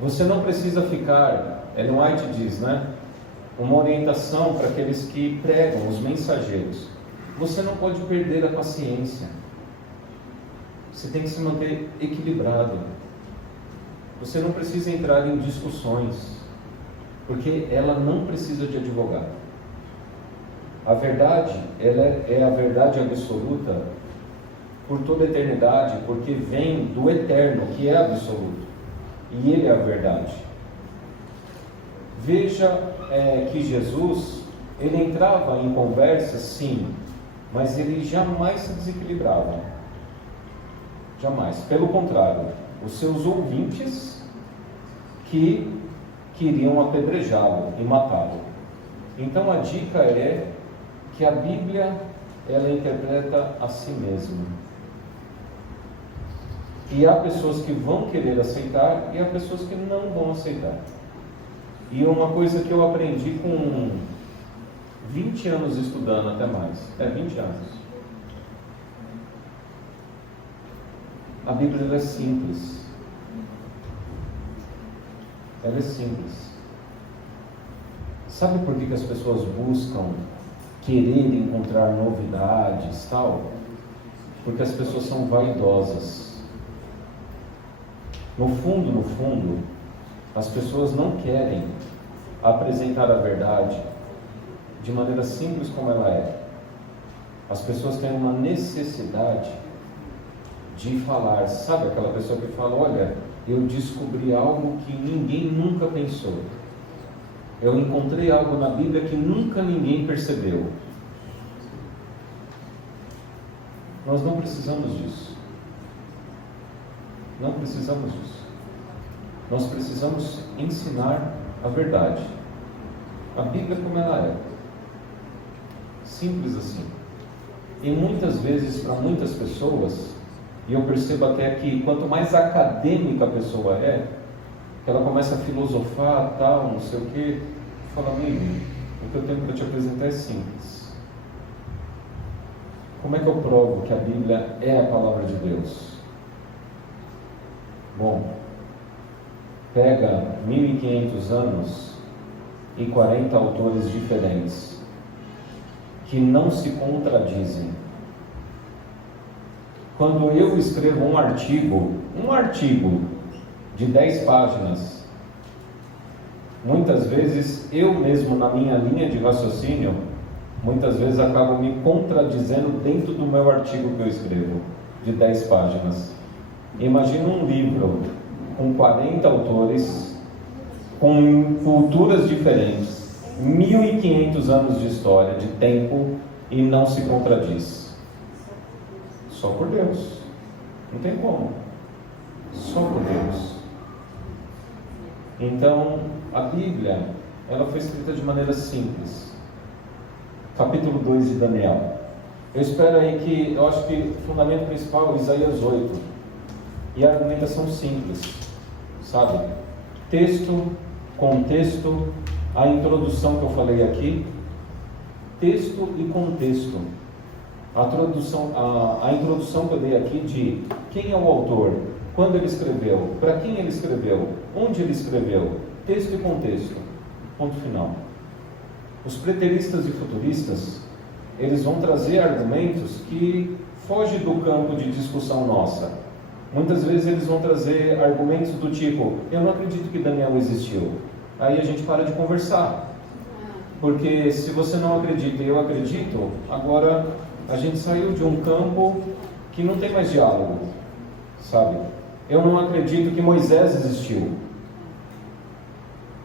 Você não precisa ficar, Ellen White diz, né? Uma orientação para aqueles que pregam, os mensageiros. Você não pode perder a paciência. Você tem que se manter equilibrado. Você não precisa entrar em discussões, porque ela não precisa de advogado. A verdade, ela é a verdade absoluta por toda a eternidade, porque vem do eterno, que é absoluto. E Ele é a verdade. Veja que Jesus, Ele entrava em conversa, sim, mas Ele jamais se desequilibrava. Jamais. Pelo contrário, os seus ouvintes que queriam apedrejá-lo e matá-lo. Então a dica é que a Bíblia, ela interpreta a si mesma. E há pessoas que vão querer aceitar e há pessoas que não vão aceitar. E uma coisa que eu aprendi com 20 anos estudando, até mais. 20 anos. A Bíblia ela é simples. Ela é simples. Sabe por que as pessoas buscam querer encontrar novidades, tal? Porque as pessoas são vaidosas. No fundo, as pessoas não querem apresentar a verdade de maneira simples como ela é. As pessoas têm uma necessidade de falar. Sabe aquela pessoa que fala, olha, eu descobri algo que ninguém nunca pensou. Eu encontrei algo na Bíblia que nunca ninguém percebeu. Nós não precisamos disso. Não precisamos disso. Nós precisamos ensinar a verdade. A Bíblia como ela é. Simples assim. E muitas vezes, para muitas pessoas, e eu percebo até que quanto mais acadêmica a pessoa é, que ela começa a filosofar, tal, não sei o quê, fala, amigo, o que eu tenho para te apresentar é simples. Como é que eu provo que a Bíblia é a palavra de Deus? Bom, pega 1500 anos e 40 autores diferentes que não se contradizem. Quando eu escrevo um artigo de 10 páginas, muitas vezes eu mesmo na minha linha de raciocínio, muitas vezes acabo me contradizendo dentro do meu artigo que eu escrevo, de 10 páginas. Imagina um livro com 40 autores, com culturas diferentes, 1500 anos de história, de tempo, e não se contradiz. Só por Deus. Não tem como. Só por Deus. Então, a Bíblia, ela foi escrita de maneira simples. Capítulo 2 de Daniel. Eu espero aí que, eu acho que o fundamento principal é Isaías 8. E a argumentação simples, sabe? Texto, contexto, a introdução que eu falei aqui, texto e contexto. A introdução que eu dei aqui de quem é o autor, quando ele escreveu, para quem ele escreveu, onde ele escreveu, texto e contexto, ponto final. Os preteristas e futuristas, eles vão trazer argumentos que foge do campo de discussão nossa. Muitas vezes eles vão trazer argumentos do tipo: eu não acredito que Daniel existiu. Aí a gente para de conversar. Porque se você não acredita e eu acredito, agora a gente saiu de um campo que não tem mais diálogo, sabe? Eu não acredito que Moisés existiu.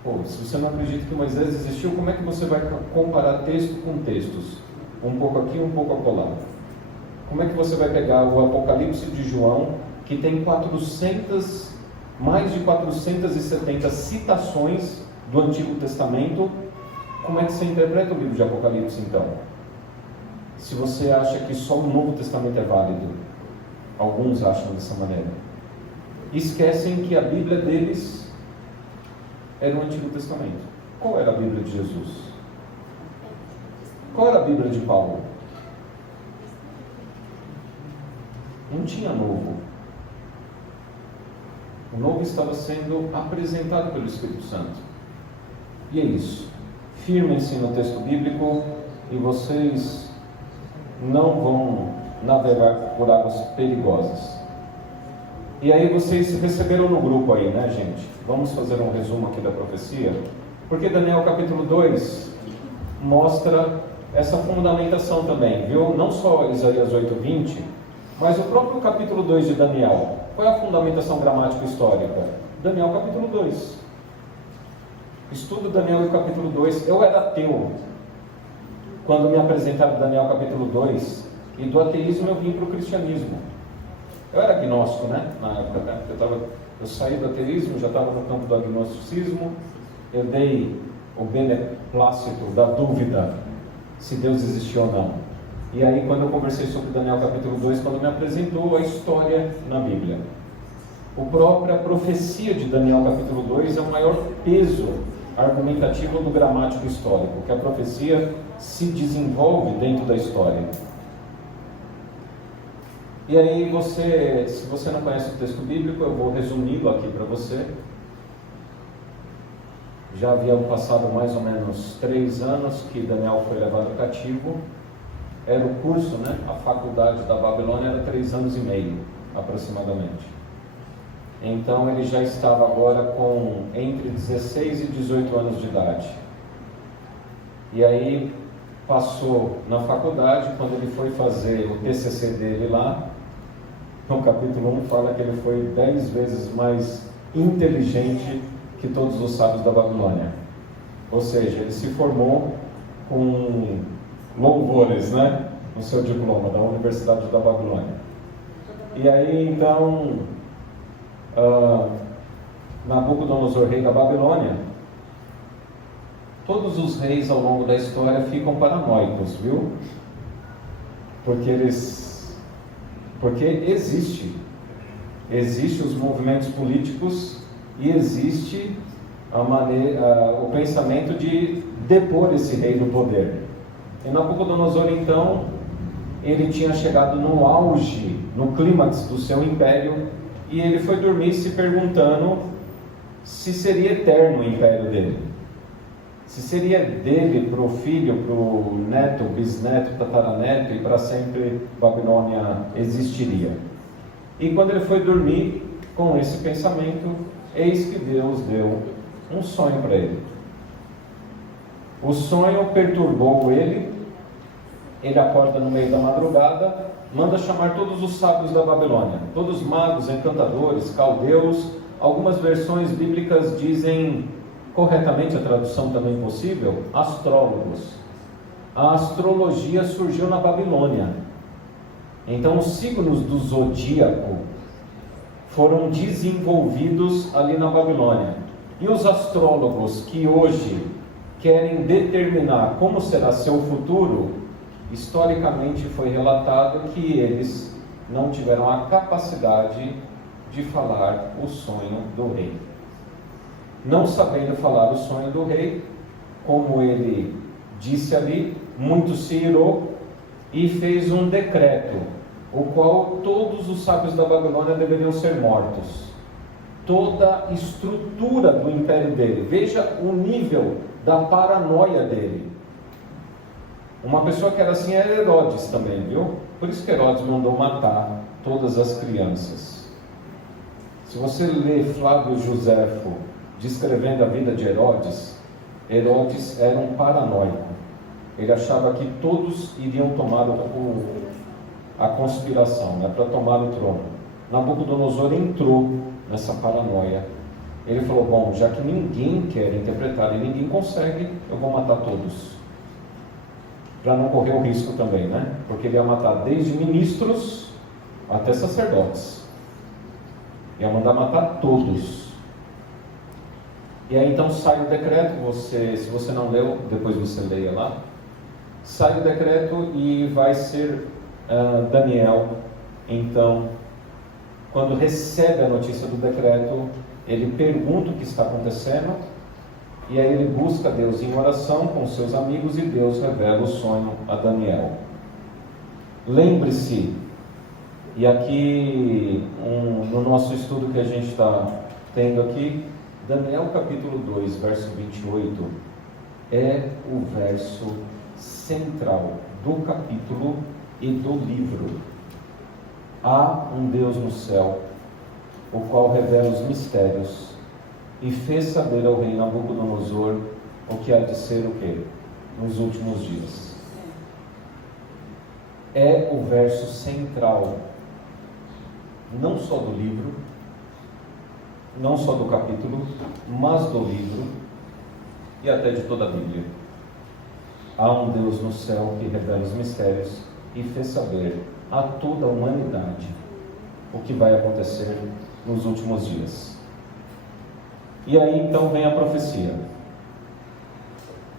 Pô, se você não acredita que Moisés existiu, como é que você vai comparar texto com textos? Um pouco aqui, um pouco acolá. Como é que você vai pegar o Apocalipse de João, que tem mais de 470 citações do Antigo Testamento? Como é que você interpreta o livro de Apocalipse, então? Se você acha que só o Novo Testamento é válido, alguns acham dessa maneira. Esquecem que a Bíblia deles era o Antigo Testamento. Qual era a Bíblia de Jesus? Qual era a Bíblia de Paulo? Não tinha novo. O novo estava sendo apresentado pelo Espírito Santo. E é isso. Firmem-se no texto bíblico e vocês não vão navegar por águas perigosas. E aí vocês receberam no grupo aí, né, gente? Vamos fazer um resumo aqui da profecia. Porque Daniel capítulo 2 mostra essa fundamentação também, viu? Não só Isaías 8:20, mas o próprio capítulo 2 de Daniel. Qual é a fundamentação gramática histórica? Daniel capítulo 2. Estudo Daniel capítulo 2. Eu era ateu quando me apresentaram Daniel capítulo 2, e do ateísmo eu vim para o cristianismo. Eu era agnóstico, né? Na época, né? Eu saí do ateísmo, já estava no campo do agnosticismo. Eu dei o beneplácito da dúvida se Deus existiu ou não. E aí, quando eu conversei sobre Daniel capítulo 2, quando me apresentou a história na Bíblia, a própria profecia de Daniel capítulo 2 é o maior peso argumentativo do gramático histórico, que a profecia se desenvolve dentro da história. E aí se você não conhece o texto bíblico, eu vou resumi-lo aqui para você. Já havia passado mais ou menos 3 anos que Daniel foi levado cativo. Era o curso, né? A faculdade da Babilônia era 3 anos e meio, aproximadamente. Então ele já estava agora com entre 16 e 18 anos de idade. E aí passou na faculdade. Quando ele foi fazer o TCC dele lá, no capítulo 1 fala que ele foi 10 vezes mais inteligente que todos os sábios da Babilônia. Ou seja, ele se formou com louvores, né, no seu diploma da Universidade da Babilônia. E aí então Nabucodonosor, rei da Babilônia, todos os reis ao longo da história ficam paranoicos, viu? Porque existe os movimentos políticos e existe o pensamento de depor esse rei do poder. E Nabucodonosor, então, ele tinha chegado no auge, no clímax do seu império, e ele foi dormir se perguntando se seria eterno o império dele. Se seria dele para o filho, para o neto, bisneto, tataraneto, e para sempre Babilônia existiria. E quando ele foi dormir com esse pensamento, eis que Deus deu um sonho para ele. O sonho perturbou ele acorda no meio da madrugada, manda chamar todos os sábios da Babilônia, todos os magos, encantadores, caldeus. Algumas versões bíblicas dizem, corretamente a tradução também possível, astrólogos. A astrologia surgiu na Babilônia. Então os signos do zodíaco foram desenvolvidos ali na Babilônia. E os astrólogos que hoje querem determinar como será seu futuro, historicamente foi relatado que eles não tiveram a capacidade de falar o sonho do rei. Não sabendo falar o sonho do rei, como ele disse ali, muito se irou e fez um decreto, o qual todos os sábios da Babilônia deveriam ser mortos. Toda a estrutura do império dele, veja o nível da paranoia dele. Uma pessoa que era assim era Herodes também, viu? Por isso que Herodes mandou matar todas as crianças. Se você ler Flávio Joséfo descrevendo a vida de Herodes, Herodes era um paranoico. Ele achava que todos iriam tomar a conspiração, né, para tomar o trono. Nabucodonosor entrou nessa paranoia. Ele falou, bom, já que ninguém quer interpretar e ninguém consegue, eu vou matar todos. Para não correr o risco também, né? Porque ele ia matar desde ministros até sacerdotes. Ia mandar matar todos. E aí então sai o decreto, se você não leu, depois você leia lá. Sai o decreto e vai ser Daniel, então, quando recebe a notícia do decreto, ele pergunta o que está acontecendo, e aí ele busca Deus em oração com seus amigos, e Deus revela o sonho a Daniel. Lembre-se, e aqui no nosso estudo que a gente está tendo aqui, Daniel capítulo 2, verso 28, é o verso central do capítulo e do livro. Há um Deus no céu, o qual revela os mistérios e fez saber ao rei Nabucodonosor o que há de ser o quê? Nos últimos dias. É o verso central, não só do livro, não só do capítulo, mas do livro e até de toda a Bíblia. Há um Deus no céu que revela os mistérios e fez saber a toda a humanidade o que vai acontecer nos últimos dias. E aí então vem a profecia.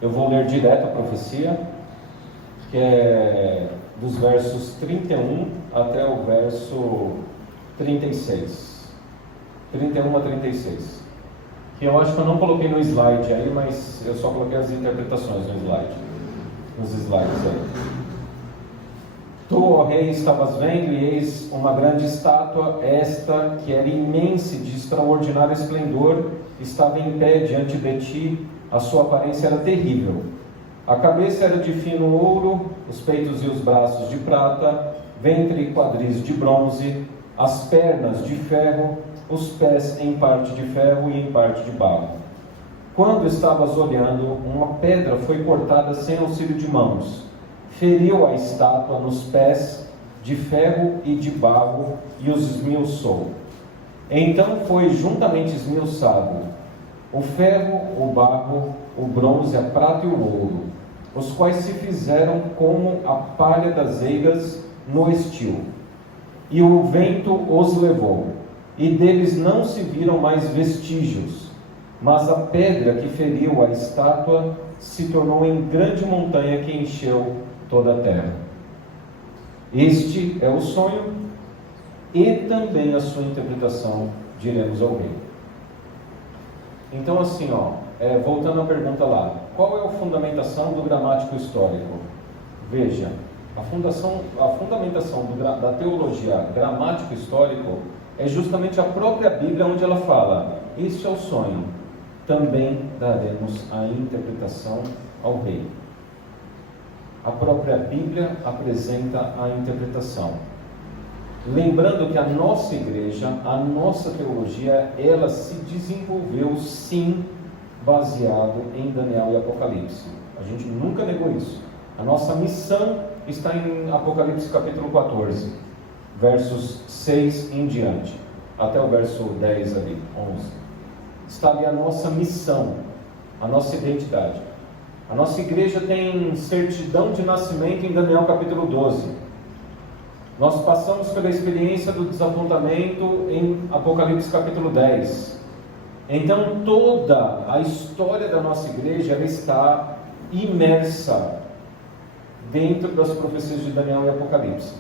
Eu vou ler direto a profecia, que é dos versos 31 até o verso 36. 31 a 36. Que eu acho que eu não coloquei no slide aí, mas eu só coloquei as interpretações no slide. Nos slides aí. Tu, ó rei, estavas vendo, e eis uma grande estátua, esta que era imensa e de extraordinário esplendor, estava em pé diante de ti. A sua aparência era terrível. A cabeça era de fino ouro, os peitos e os braços de prata, ventre e quadris de bronze, as pernas de ferro, os pés em parte de ferro e em parte de barro. Quando estavas olhando, uma pedra foi cortada sem auxílio de mãos, feriu a estátua nos pés de ferro e de barro e os esmiuçou. Então foi juntamente esmiuçado o ferro, o barro, o bronze, a prata e o ouro, os quais se fizeram como a palha das eiras no estio. E o vento os levou, e deles não se viram mais vestígios, mas a pedra que feriu a estátua se tornou em grande montanha que encheu toda a terra. Este é o sonho e também a sua interpretação, diremos ao rei. Então assim, voltando à pergunta lá, qual é a fundamentação do gramático histórico? Veja, a fundamentação da teologia gramático histórico é justamente a própria Bíblia, onde ela fala, este é o sonho, também daremos a interpretação ao rei. A própria Bíblia apresenta a interpretação. Lembrando que a nossa igreja, a nossa teologia, ela se desenvolveu sim baseado em Daniel e Apocalipse. A gente nunca negou isso. A nossa missão está em Apocalipse capítulo 14, versos 6 em diante, até o verso 10 ali, 11. Está ali a nossa missão, a nossa identidade. A nossa igreja tem certidão de nascimento em Daniel capítulo 12. Nós passamos pela experiência do desapontamento em Apocalipse capítulo 10. Então toda a história da nossa igreja ela está imersa dentro das profecias de Daniel e Apocalipse.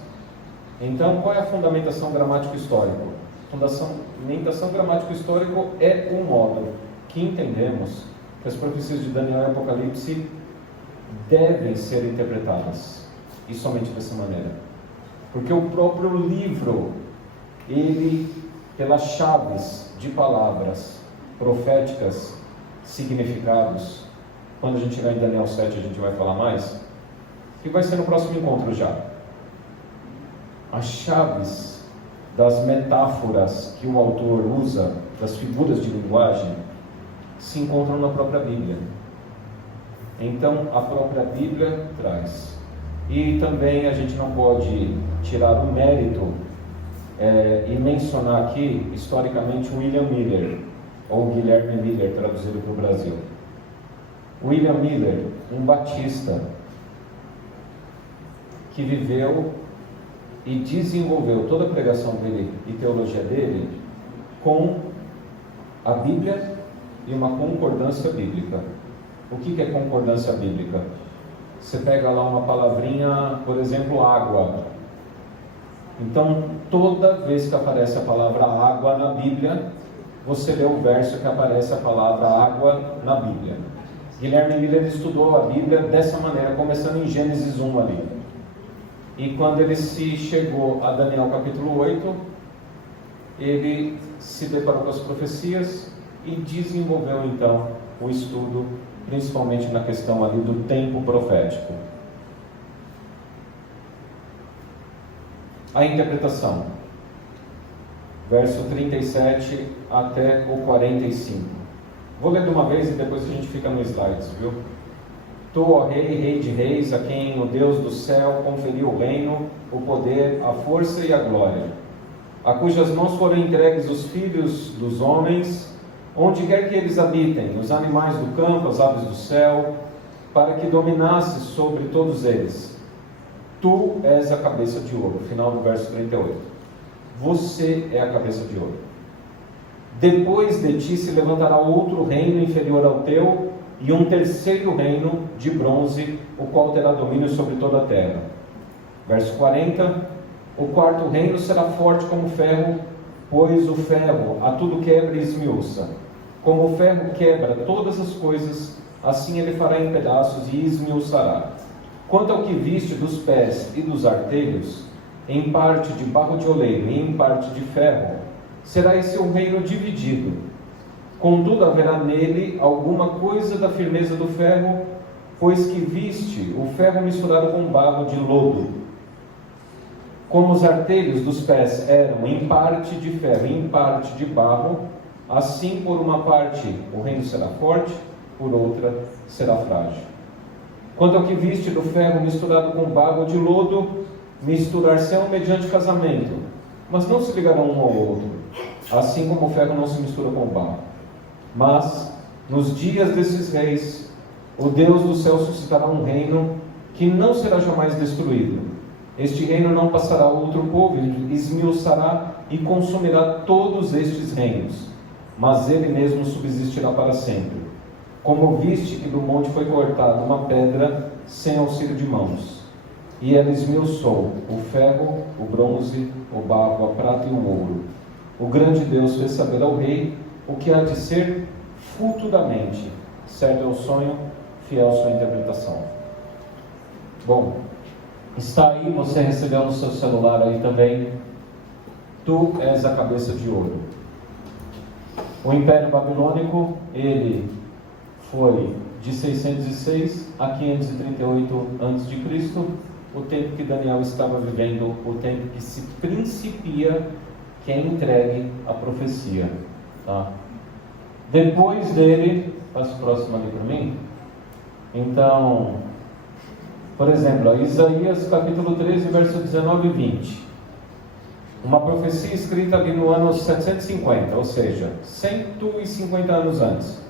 Então qual é a fundamentação gramático-histórico? A fundamentação gramático-histórico é o modo que entendemos que as profecias de Daniel e Apocalipse devem ser interpretadas, e somente dessa maneira. Porque o próprio livro, ele, pelas chaves de palavras proféticas, significados, quando a gente chegar em Daniel 7 a gente vai falar mais, que vai ser no próximo encontro já. As chaves das metáforas que o autor usa, das figuras de linguagem, se encontram na própria Bíblia. Então, a própria Bíblia traz. E também a gente não pode tirar o mérito e mencionar aqui, historicamente, William Miller, ou Guilherme Miller, traduzido para o Brasil. William Miller, um batista, que viveu e desenvolveu toda a pregação dele e teologia dele com a Bíblia e uma concordância bíblica. O que é concordância bíblica? Você pega lá uma palavrinha, por exemplo, água. Então, toda vez que aparece a palavra água na Bíblia, você lê o verso que aparece a palavra água na Bíblia. Guilherme Miller estudou a Bíblia dessa maneira, começando em Gênesis 1 ali. E quando ele se chegou a Daniel capítulo 8, ele se deparou com as profecias e desenvolveu então o estudo, principalmente na questão ali do tempo profético. A interpretação, verso 37 até o 45. Vou ler de uma vez e depois a gente fica no slides, viu? Tu, ó Rei, Rei de Reis, a quem o Deus do céu conferiu o reino, o poder, a força e a glória, a cujas mãos foram entregues os filhos dos homens, onde quer que eles habitem, os animais do campo, as aves do céu, para que dominasses sobre todos eles. Tu és a cabeça de ouro. Final do verso 38. Você é a cabeça de ouro. Depois de ti se levantará outro reino inferior ao teu, e um terceiro reino de bronze, o qual terá domínio sobre toda a terra. Verso 40. O quarto reino será forte como ferro, pois o ferro a tudo quebra e esmiuça. Como o ferro quebra todas as coisas, assim ele fará em pedaços e esmiuçará. Quanto ao que viste dos pés e dos artelhos, em parte de barro de oleiro e em parte de ferro, será esse o reino dividido. Contudo, haverá nele alguma coisa da firmeza do ferro, pois que viste o ferro misturado com barro de lodo. Como os artelhos dos pés eram em parte de ferro e em parte de barro, assim por uma parte o reino será forte, por outra será frágil. Quanto ao que viste do ferro misturado com barro de lodo, misturar-se-ão mediante casamento, mas não se ligarão um ao outro, assim como o ferro não se mistura com o barro. Mas, nos dias desses reis, o Deus do céu suscitará um reino que não será jamais destruído. Este reino não passará a outro povo, ele esmiuçará e consumirá todos estes reinos, mas ele mesmo subsistirá para sempre. Como viste que do monte foi cortada uma pedra sem auxílio de mãos, e ela esmiuçou o ferro, o bronze, o barro, a prata e o ouro. O grande Deus fez saber ao rei o que há de ser futuramente. Certo é o sonho, fiel à sua interpretação. Bom, está aí, você recebeu no seu celular aí também. Tu és a cabeça de ouro. O Império Babilônico, ele foi de 606 a 538 a.C., o tempo que Daniel estava vivendo, o tempo que se principia, que é entregue a profecia. Tá? Depois dele, passa o próximo ali para mim. Então, por exemplo, Isaías capítulo 13, verso 19 e 20. Uma profecia escrita ali no ano 750, ou seja, 150 anos antes.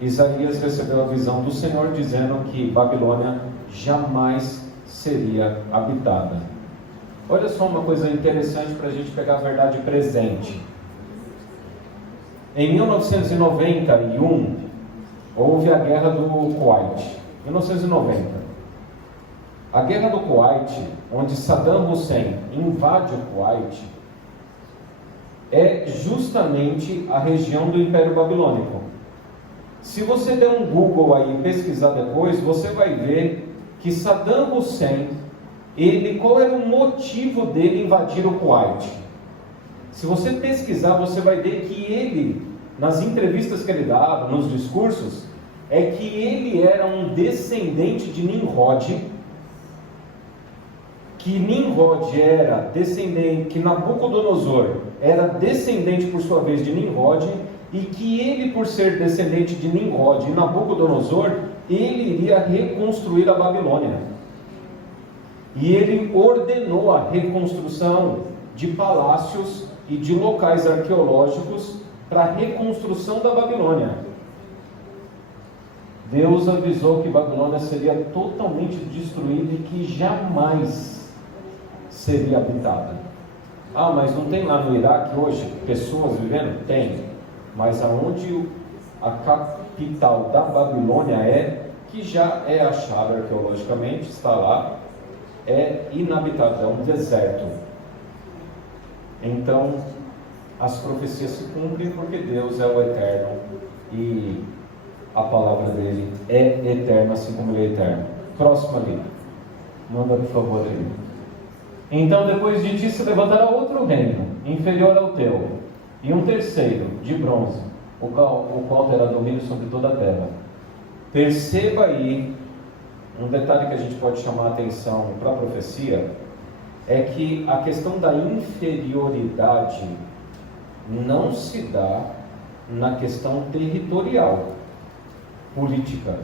Isaías recebeu a visão do Senhor dizendo que Babilônia jamais seria habitada. Olha só uma coisa interessante para a gente pegar a verdade presente. Em 1991, houve a Guerra do Kuwait. 1990. A Guerra do Kuwait, onde Saddam Hussein invade o Kuwait, é justamente a região do Império Babilônico. Se você der um Google aí e pesquisar depois, você vai ver que Saddam Hussein, qual era o motivo dele invadir o Kuwait? Se você pesquisar, você vai ver que ele, nas entrevistas que ele dava, nos discursos, é que ele era um descendente de Nimrod, que Nimrod era descendente, que Nabucodonosor era descendente por sua vez de Nimrod, e que ele, por ser descendente de Nimrod e Nabucodonosor, ele iria reconstruir a Babilônia. E ele ordenou a reconstrução de palácios e de locais arqueológicos para a reconstrução da Babilônia. Deus avisou que Babilônia seria totalmente destruída e que jamais seria habitada. Ah, mas não tem lá no Iraque hoje pessoas vivendo? Tem. Mas aonde a capital da Babilônia que já é achada arqueologicamente, está lá, é inabitável, é um deserto. Então, as profecias se cumprem porque Deus é o Eterno e a palavra dele é eterna, assim como ele é eterno. Próximo ali. Manda, por favor, ali. Então, depois de ti se levantará outro reino, inferior ao teu, e um terceiro, de bronze, o qual terá domínio sobre toda a terra. Perceba aí, um detalhe que a gente pode chamar a atenção para a profecia, é que a questão da inferioridade não se dá na questão territorial, política.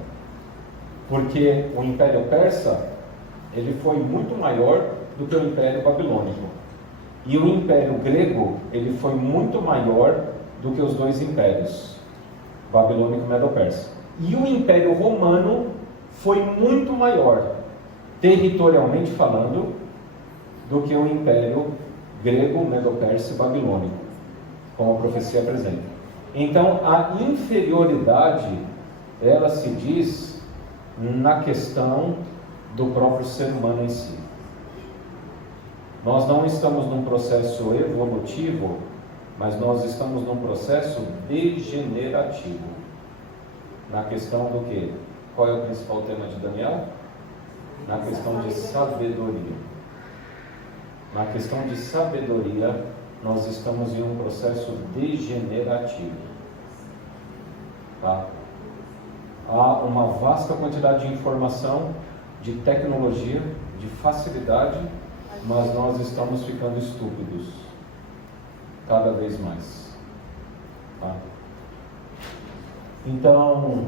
Porque o Império Persa, ele foi muito maior do que o Império Babilônico. E o Império Grego, ele foi muito maior do que os dois impérios, Babilônico e Medo-Persa. E o Império Romano foi muito maior, territorialmente falando, do que o Império Grego, Medo-Persa e Babilônico, como a profecia apresenta. Então, a inferioridade, ela se diz na questão do próprio ser humano em si. Nós não estamos num processo evolutivo, mas nós estamos num processo degenerativo. Na questão do quê? Qual é o principal tema de Daniel? Na questão de sabedoria. Na questão de sabedoria, nós estamos em um processo degenerativo. Tá? Há uma vasta quantidade de informação, de tecnologia, de facilidade, mas nós estamos ficando estúpidos cada vez mais. Tá? Então,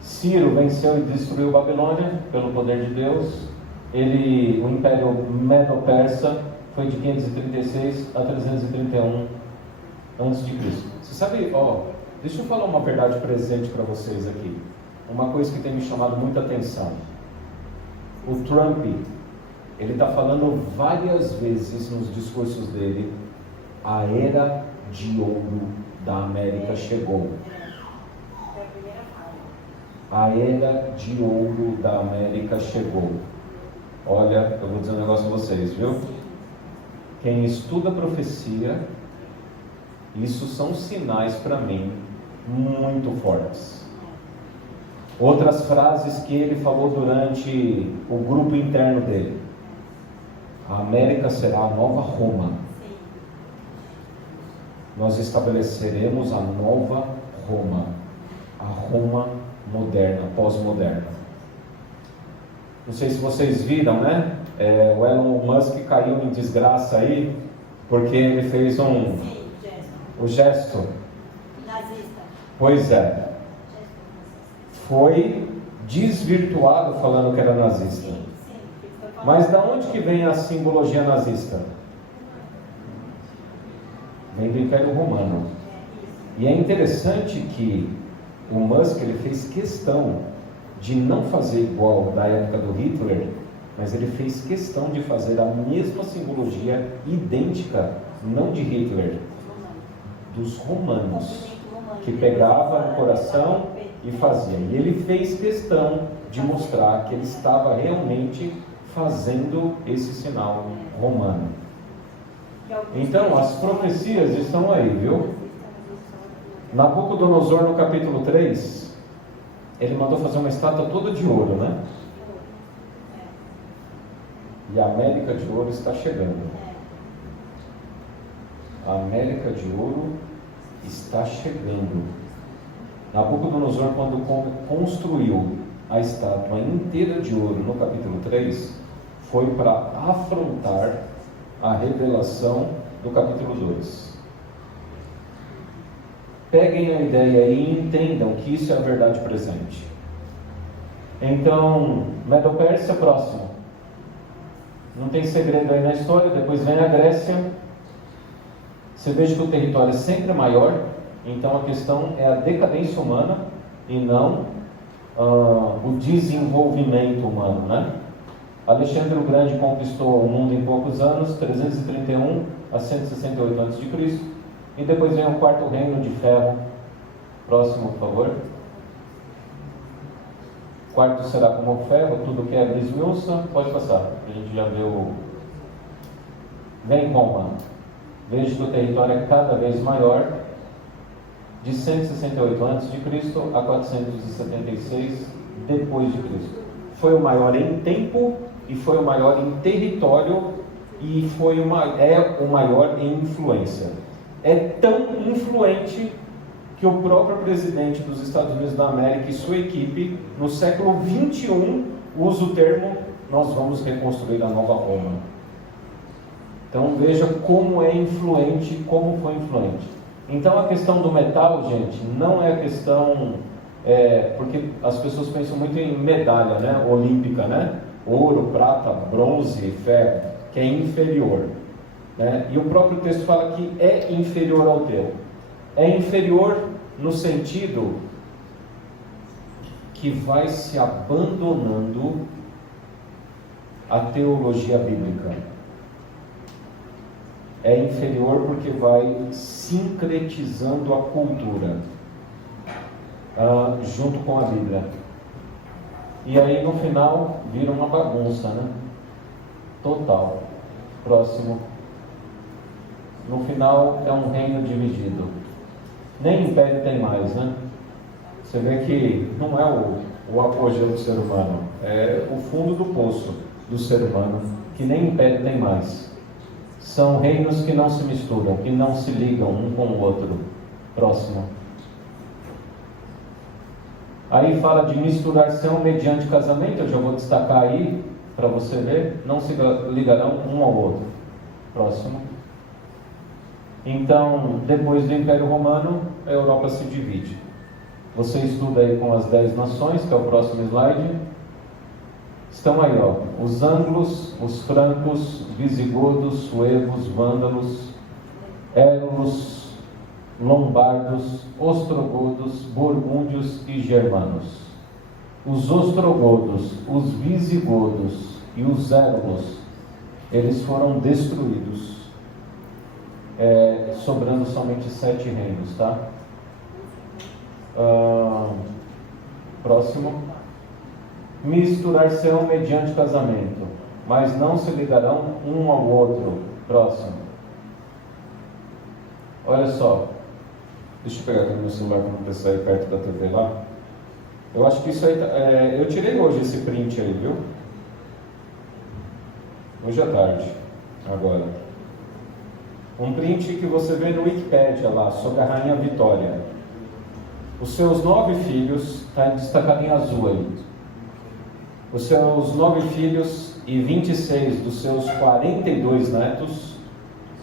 Ciro venceu e destruiu Babilônia pelo poder de Deus. O Império Medo-Persa foi de 536 a 331 a.C. Você sabe, deixa eu falar uma verdade presente para vocês aqui. Uma coisa que tem me chamado muita atenção. O Trump, ele está falando várias vezes nos discursos dele, a era de ouro da América chegou. A era de ouro da América chegou. Olha, eu vou dizer um negócio a vocês, viu? Quem estuda profecia, isso são sinais para mim muito fortes. Outras frases que ele falou durante o grupo interno dele. A América será a nova Roma. Nós estabeleceremos a nova Roma. A Roma moderna, pós-moderna. Não sei se vocês viram, né? O Elon Musk caiu em desgraça aí, porque ele fez o gesto nazista. Pois é. Foi desvirtuado falando que era nazista. Mas da onde que vem a simbologia nazista? Vem do Império Romano. E é interessante que o Musk, ele fez questão de não fazer igual da época do Hitler, mas ele fez questão de fazer a mesma simbologia idêntica, não de Hitler, dos romanos, que pegava no coração e fazia. E ele fez questão de mostrar que ele estava realmente fazendo esse sinal romano. Então, as profecias estão aí, viu? Nabucodonosor, no capítulo 3, ele mandou fazer uma estátua toda de ouro, né? E a América de ouro está chegando. A América de ouro está chegando. Nabucodonosor, quando construiu a estátua inteira de ouro no capítulo 3, Foi para afrontar a revelação do capítulo 2. Peguem a ideia e entendam que isso é a verdade presente. Então, Medo-Pérsia, próximo. Não tem segredo aí na história. Depois vem a Grécia. Você veja que o território é sempre maior. Então a questão é a decadência humana e não o desenvolvimento humano, né? Alexandre o Grande conquistou o mundo em poucos anos, 331 a 168 a.C. E depois vem o quarto reino de ferro. Próximo, por favor. Quarto será como o ferro, tudo que é esmiuça. Pode passar, a gente já viu. Vem Roma. Veja que o território é cada vez maior, de 168 a.C. a 476 depois de Cristo. Foi o maior em tempo e foi o maior em território e é o maior em influência. É tão influente que o próprio presidente dos Estados Unidos da América e sua equipe, no século 21, usa o termo: nós vamos reconstruir a nova Roma. Então veja como é influente, como foi influente. Então a questão do metal, gente, não é a questão, porque as pessoas pensam muito em medalha, né, olímpica, né, ouro, prata, bronze, ferro, que é inferior, né? E o próprio texto fala que é inferior ao teu. É inferior no sentido que vai se abandonando a teologia bíblica. É inferior porque vai sincretizando a cultura junto com a Bíblia. E aí no final vira uma bagunça, né? Total. Próximo. No final é um reino dividido. Nem império tem mais, né? Você vê que não é o apogeu do ser humano, é o fundo do poço do ser humano, que nem império tem mais. São reinos que não se misturam, que não se ligam um com o outro. Próximo. Aí fala de misturação mediante casamento. Eu já vou destacar aí para você ver. Não se ligarão um ao outro. Próximo. Então, depois do Império Romano, a Europa se divide. Você estuda aí com as 10 nações, que é o próximo slide. Estão aí, ó, os ângulos, os francos, visigodos, suevos, vândalos, érulos, lombardos, ostrogodos, burgúndios e germanos. Os ostrogodos, os visigodos e os érulos, eles foram destruídos, sobrando somente 7 reinos, tá? Próximo. Misturar-se-ão mediante casamento, mas não se ligarão um ao outro. Próximo. Olha só. Deixa eu pegar aqui no meu celular para não precisar ir perto da TV lá. Eu acho que isso aí, eu tirei hoje esse print aí, viu? Hoje à tarde, agora. Um print que você vê no Wikipedia lá, sobre a Rainha Vitória. Os seus 9 filhos, está destacado em azul aí. Os seus 9 filhos e 26 dos seus 42 netos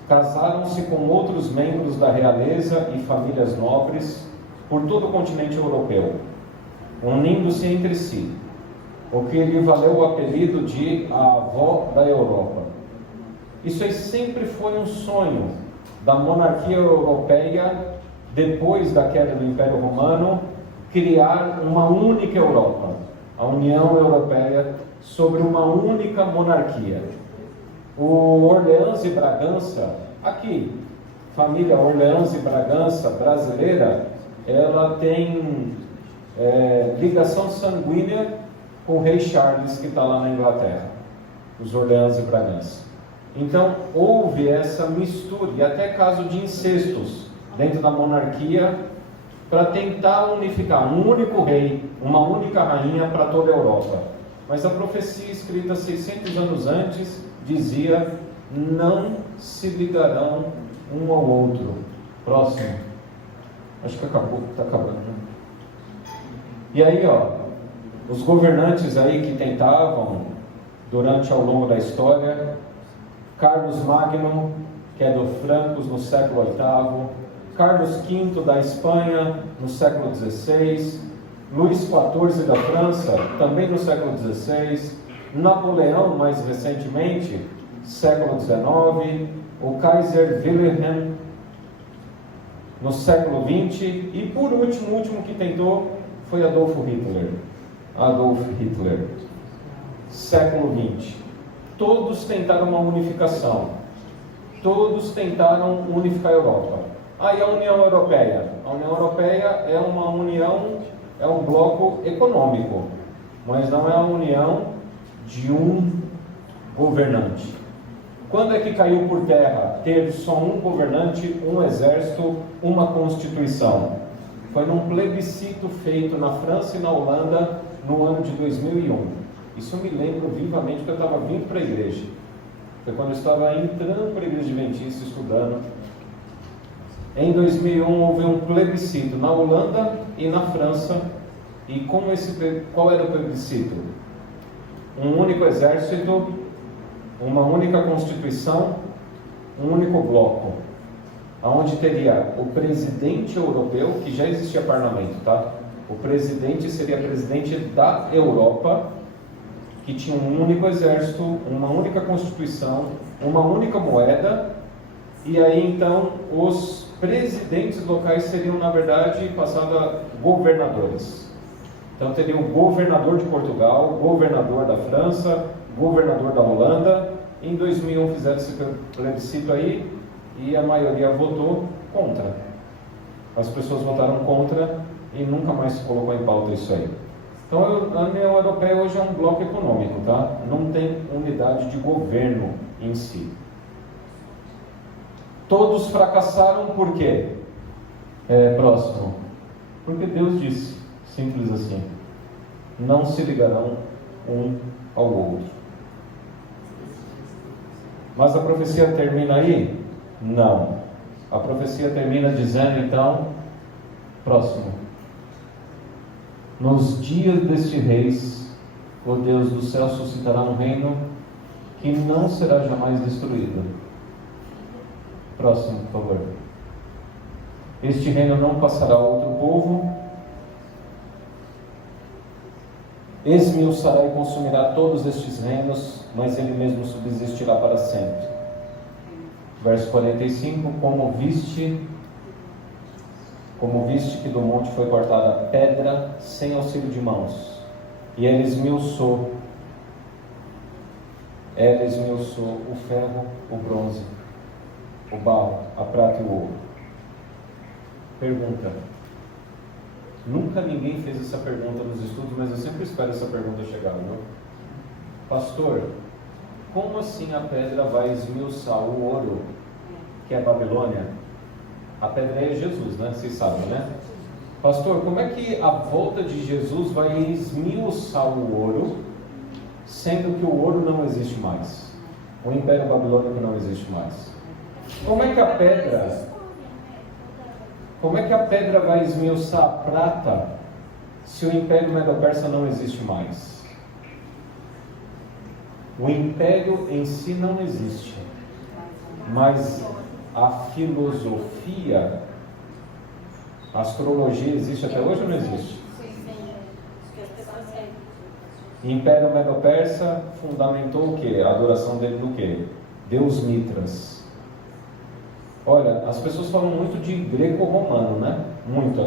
casaram-se com outros membros da realeza e famílias nobres por todo o continente europeu, unindo-se entre si, o que lhe valeu o apelido de a avó da Europa. Isso aí sempre foi um sonho da monarquia europeia, depois da queda do Império Romano, criar uma única Europa, a União Europeia, sobre uma única monarquia. O Orleans e Bragança, aqui, família Orleans e Bragança brasileira, ela tem ligação sanguínea com o rei Charles, que está lá na Inglaterra, os Orleans e Bragança. Então houve essa mistura, e até caso de incestos dentro da monarquia, para tentar unificar um único rei, uma única rainha para toda a Europa. Mas a profecia escrita 600 anos antes dizia: não se ligarão um ao outro. Próximo. Acho que acabou, está acabando, né? E aí, ó, os governantes aí que tentavam durante ao longo da história. Carlos Magno, que é do Francos no século VIII, Carlos V da Espanha no século XVI, Luís XIV da França, também no século XVI, Napoleão, mais recentemente, século XIX, o Kaiser Wilhelm no século XX, e por último, o último que tentou foi Adolf Hitler, século XX. Todos tentaram uma unificação, todos tentaram unificar a Europa. E a União Europeia? A União Europeia é uma união, é um bloco econômico, mas não é a união de um governante. Quando é que caiu por terra ter só um governante, um exército, uma constituição? Foi num plebiscito feito na França e na Holanda no ano de 2001. Isso eu me lembro vivamente, porque eu estava vindo para a igreja. Foi quando eu estava entrando para a igreja adventista, estudando. Em 2001 houve um plebiscito na Holanda e na França. E qual era o plebiscito? Um único exército, uma única constituição, um único bloco, onde teria o presidente europeu, que já existia parlamento, tá? O presidente seria presidente da Europa, que tinha um único exército, uma única constituição, uma única moeda, e aí então os presidentes locais seriam, na verdade, passados a governadores. Então teria o governador de Portugal, governador da França, governador da Holanda. Em 2001 fizeram esse plebiscito aí e a maioria votou contra. As pessoas votaram contra e nunca mais se colocou em pauta isso aí. Então a União Europeia hoje é um bloco econômico, tá? Não tem unidade de governo em si. Todos fracassaram por quê? Próximo. Porque Deus disse, simples assim: não se ligarão um ao outro. Mas a profecia termina aí? Não. A profecia termina dizendo então, próximo: nos dias deste reis, o Deus do céu suscitará um reino que não será jamais destruído. Próximo, por favor. Este reino não passará a outro povo, esmiuçará e consumirá todos estes reinos, mas ele mesmo subsistirá para sempre. Verso 45: como viste que do monte foi cortada a pedra sem auxílio de mãos, e ele esmiuçou o ferro, o bronze, o barro, a prata e o ouro. Pergunta. Nunca ninguém fez essa pergunta nos estudos, mas eu sempre espero essa pergunta chegar, viu? Pastor, como assim a pedra vai esmiuçar o ouro, que é a Babilônia? A pedra é Jesus, né? Vocês sabem, né? Pastor, como é que a volta de Jesus vai esmiuçar o ouro, sendo que o ouro não existe mais? O Império Babilônico não existe mais. Como é que a pedra vai esmiuçar a prata, se o Império Medo-Persa não existe mais? O Império em si não existe, mas a filosofia, a astrologia existe até hoje ou não existe? Império Medo-Persa fundamentou o quê? A adoração dele no quê? Deus Mitras. Olha, as pessoas falam muito de greco-romano, né? Muito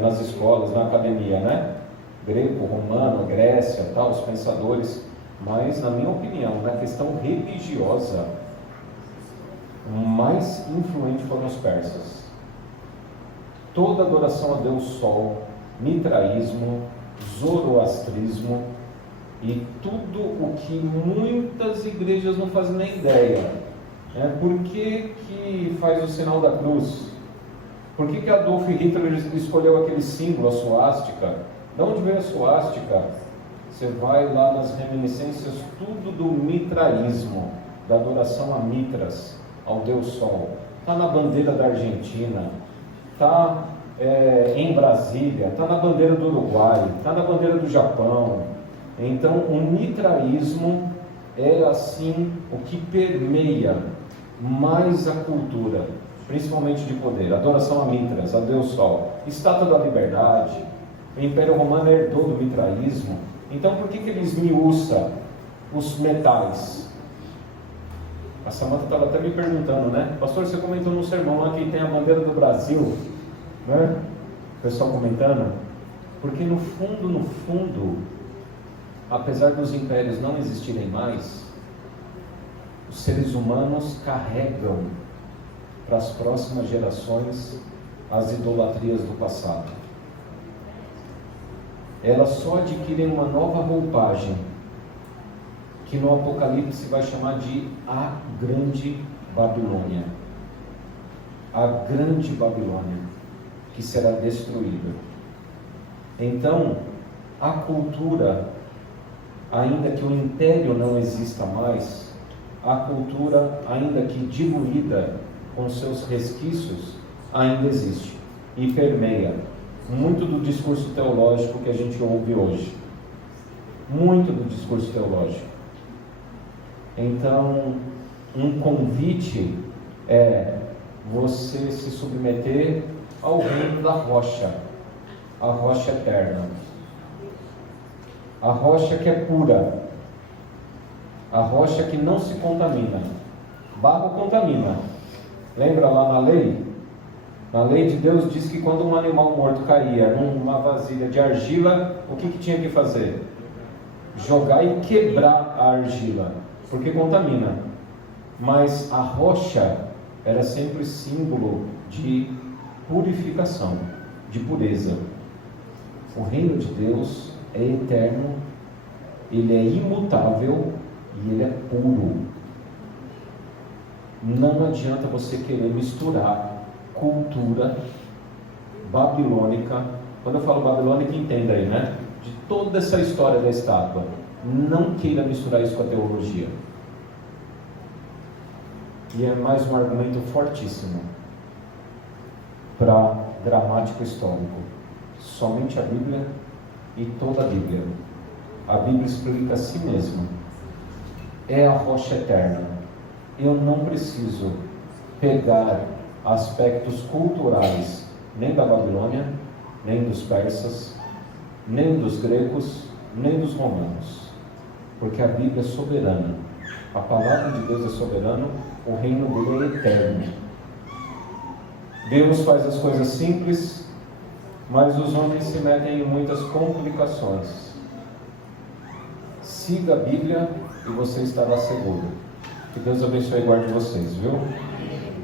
nas escolas, na academia, né? Greco-romano, Grécia, tal, os pensadores. Mas, na minha opinião, na questão religiosa, o mais influente foram os persas. Toda adoração a Deus Sol, mitraísmo, zoroastrismo e tudo o que muitas igrejas não fazem nem ideia. Por que faz o sinal da cruz? Por que Adolf Hitler escolheu aquele símbolo, a suástica? De onde veio a suástica? Você vai lá nas reminiscências, tudo do mitraísmo, da adoração a Mitras, ao Deus Sol. Está na bandeira da Argentina, está em Brasília, está na bandeira do Uruguai, está na bandeira do Japão. Então, o mitraísmo é assim o que permeia mais a cultura, principalmente de poder. Adoração a Mitras, a Deus Sol, estátua da liberdade. O Império Romano herdou do mitraísmo. Então por que ele esmiuça os metais? A Samanta estava até me perguntando, né? Pastor, você comentou no sermão lá que tem a bandeira do Brasil, né? O pessoal comentando. Porque no fundo, apesar dos impérios não existirem mais, os seres humanos carregam para as próximas gerações as idolatrias do passado. Elas só adquirem uma nova roupagem, que no Apocalipse vai chamar de a Grande Babilônia. A Grande Babilônia, que será destruída. Então, a cultura, ainda que o império não exista mais, a cultura, ainda que diluída com seus resquícios, ainda existe e permeia muito do discurso teológico que a gente ouve hoje. Muito do discurso teológico. Então, um convite é você se submeter ao reino da rocha, a rocha eterna, a rocha que é pura, a rocha que não se contamina. Barro contamina. Lembra lá na lei? Na lei de Deus diz que quando um animal morto caía numa vasilha de argila, o que tinha que fazer? Jogar e quebrar a argila, porque contamina. Mas a rocha era sempre símbolo de purificação, de pureza. O reino de Deus é eterno, ele é imutável e ele é puro. Não adianta você querer misturar cultura babilônica. Quando eu falo babilônica, entenda aí, né? De toda essa história da estátua. Não queira misturar isso com a teologia. E é mais um argumento fortíssimo para dramático histórico. Somente a Bíblia e toda a Bíblia. A Bíblia explica a si mesma. É a rocha eterna. Eu não preciso pegar aspectos culturais nem da Babilônia, nem dos persas, nem dos gregos, nem dos romanos, porque a Bíblia é soberana, a palavra de Deus é soberana, o reino dele é eterno. Deus faz as coisas simples, mas os homens se metem em muitas complicações. Siga a Bíblia e você estará seguro. Que Deus abençoe e guarde vocês, viu?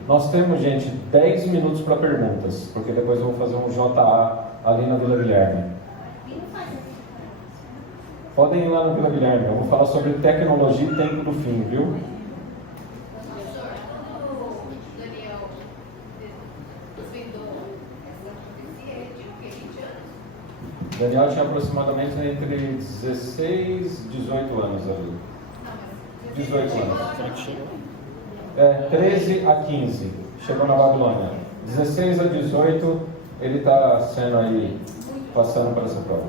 Nós temos, gente, 10 minutos para perguntas, porque depois eu vou fazer um JA ali na Vila Guilherme. Podem ir lá na Vila Guilherme, eu vou falar sobre tecnologia e tempo do fim, viu? Daniel tinha aproximadamente entre 16 e 18 anos ali. 18 anos. 13 a 15. Chegou na Babilônia. 16 a 18, ele está sendo aí, passando para essa prova.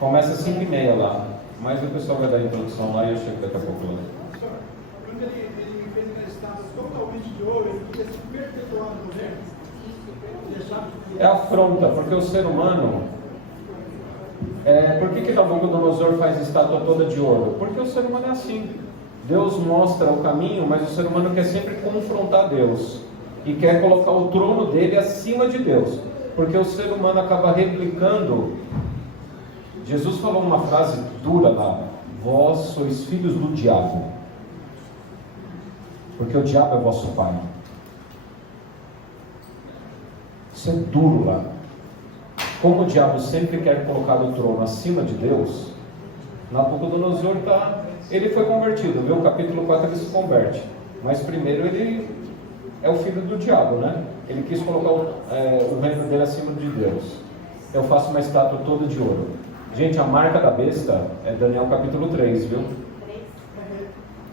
Começa às 5h30 lá. Mas o pessoal vai dar a introdução lá e eu chego daqui a pouco lá. Quando ele fez uma estátua totalmente de ouro, ele queria se perpetuar no governo. É afronta, porque o ser humano... por que Nabucodonosor faz estátua toda de ouro? Porque o ser humano é assim. Deus mostra o caminho, mas o ser humano quer sempre confrontar Deus. E quer colocar o trono dele acima de Deus. Porque o ser humano acaba replicando. Jesus falou uma frase dura lá. Vós sois filhos do diabo. Porque o diabo é vosso pai. Isso é duro lá. Como o diabo sempre quer colocar o trono acima de Deus, Nabucodonosor ele foi convertido, viu? Capítulo 4 ele se converte. Mas primeiro ele é o filho do diabo, né? Ele quis colocar o reino dele acima de Deus. Eu faço uma estátua toda de ouro. Gente, a marca da besta é Daniel capítulo 3, viu?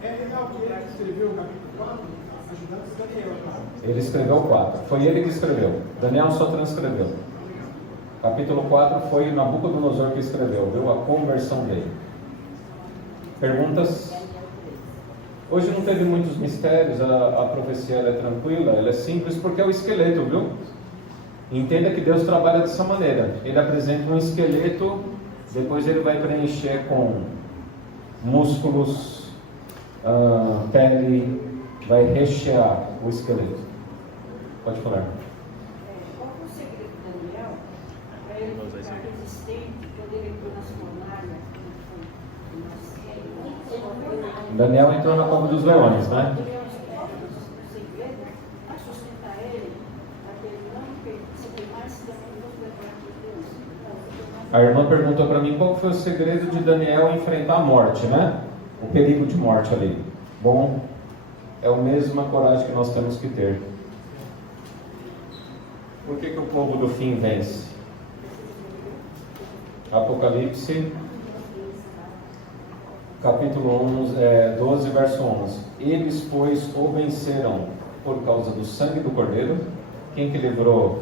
É legal que ele escreveu o capítulo 4, ajudando Daniel. Ele escreveu o 4. Foi ele que escreveu. Daniel só transcreveu. Capítulo 4 foi Nabucodonosor que escreveu, viu? A conversão dele. Perguntas? Hoje não teve muitos mistérios, a profecia ela é tranquila, ela é simples, porque é o esqueleto, viu? Entenda que Deus trabalha dessa maneira. Ele apresenta um esqueleto, depois ele vai preencher com músculos, pele, vai rechear o esqueleto. Pode falar. Qual foi o segredo de Daniel para ele ficar resistente quando ele entrou nas fornalhas? Daniel entrou na cova dos leões, né? O segredo para sustentar ele, para que ele não se queimasse da Deus. A irmã perguntou para mim qual foi o segredo de Daniel enfrentar a morte, né? O perigo de morte ali. Bom, é a mesma coragem que nós temos que ter. Por que o povo do fim vence? Apocalipse, capítulo 12, verso 11. Eles, pois, o venceram por causa do sangue do Cordeiro. Quem que livrou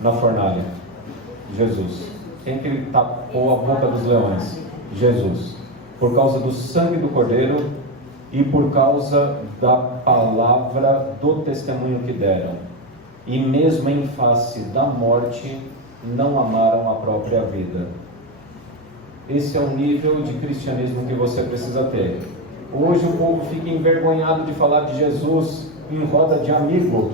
na fornalha? Jesus. Quem que ele tapou a boca dos leões? Jesus. Por causa do sangue do Cordeiro e por causa da palavra do testemunho que deram. E mesmo em face da morte, não amaram a própria vida. Esse é o nível de cristianismo que você precisa ter. Hoje o povo fica envergonhado de falar de Jesus em roda de amigo.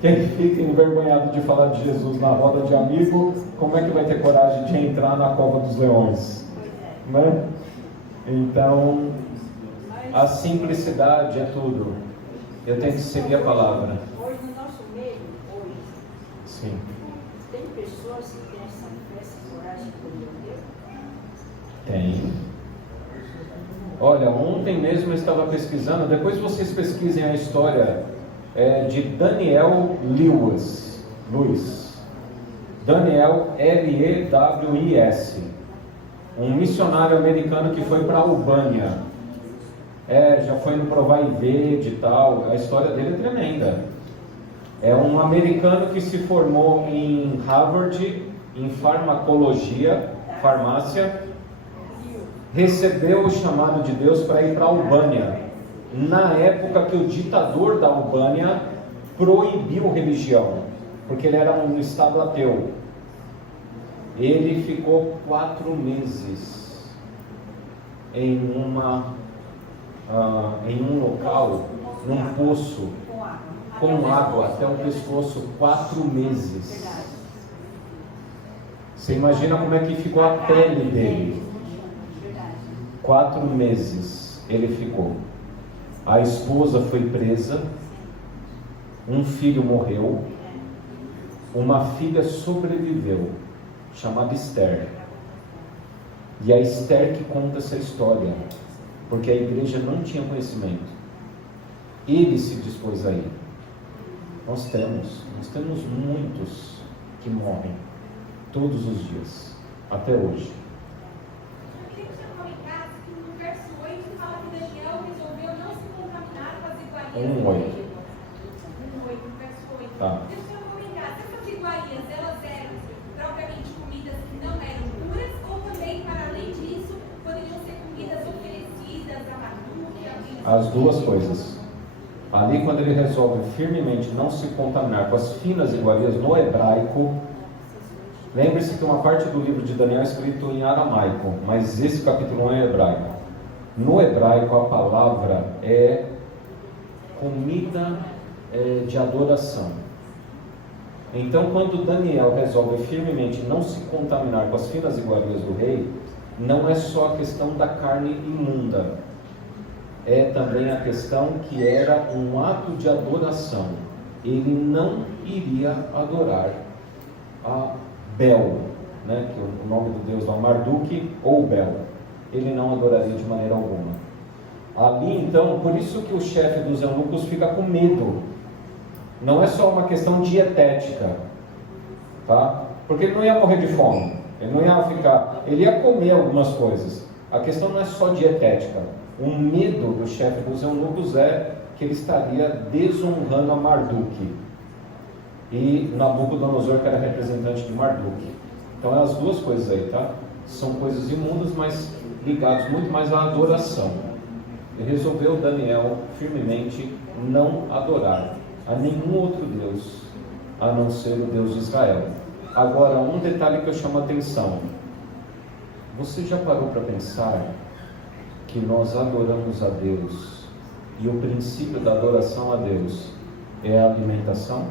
Quem fica envergonhado de falar de Jesus na roda de amigo, como é que vai ter coragem de entrar na cova dos leões? Né? Então, a simplicidade é tudo. Eu tenho que seguir a palavra. Hoje, no nosso meio, Sim. tem pessoas que têm essa fé, essa coragem de Deus? Tem. Olha, ontem mesmo eu estava pesquisando, depois vocês pesquisem a história de Daniel Lewis. Daniel Lewis, um missionário americano que foi para a Albânia. Já foi no Provai Verde e tal. A história dele é tremenda. É um americano que se formou em Harvard, em farmacologia, farmácia, recebeu o chamado de Deus para ir para a Albânia, na época que o ditador da Albânia proibiu religião, porque ele era um estado ateu. Ele ficou 4 meses em um local, num poço, com água até o pescoço, 4 meses. Você imagina como é que ficou a pele dele? 4 meses ele ficou. A esposa foi presa, um filho morreu, uma filha sobreviveu, chamada Esther. E a Esther que conta essa história, porque a igreja não tinha conhecimento. Ele se dispôs a ir. Nós temos muitos que morrem todos os dias, até hoje. Eu queria que você comentasse que no verso 8 fala que Daniel resolveu não se contaminar com as iguarias do rei. 1:8, no verso 8. Tá. Deixa eu comentar, se essas iguarias elas eram propriamente comidas que não eram puras, ou também, para além disso, poderiam ser comidas oferecidas a Marduk? As duas coisas. Ali, quando ele resolve firmemente não se contaminar com as finas iguarias no hebraico, lembre-se que uma parte do livro de Daniel é escrito em aramaico, mas esse capítulo 1 é hebraico. No hebraico, a palavra é comida de adoração. Então, quando Daniel resolve firmemente não se contaminar com as finas iguarias do rei, não é só a questão da carne imunda, é também a questão que era um ato de adoração. Ele não iria adorar a Bel, né, que o nome do deus é Marduk ou Bel. Ele não adoraria de maneira alguma. Ali então, por isso que o chefe dos eunucos fica com medo. Não é só uma questão dietética, tá? Porque ele não ia morrer de fome, ele não ia ficar, ele ia comer algumas coisas. A questão não é só dietética. O medo do chefe dos eunucos é que ele estaria desonrando a Marduk. E Nabucodonosor, que era representante de Marduk. Então é as duas coisas aí, tá? são coisas imundas, mas ligados muito mais à adoração. E resolveu Daniel firmemente não adorar a nenhum outro Deus, a não ser o Deus de Israel. Agora, um detalhe que eu chamo a atenção. Você já parou para pensar que nós adoramos a Deus e o princípio da adoração a Deus é a alimentação?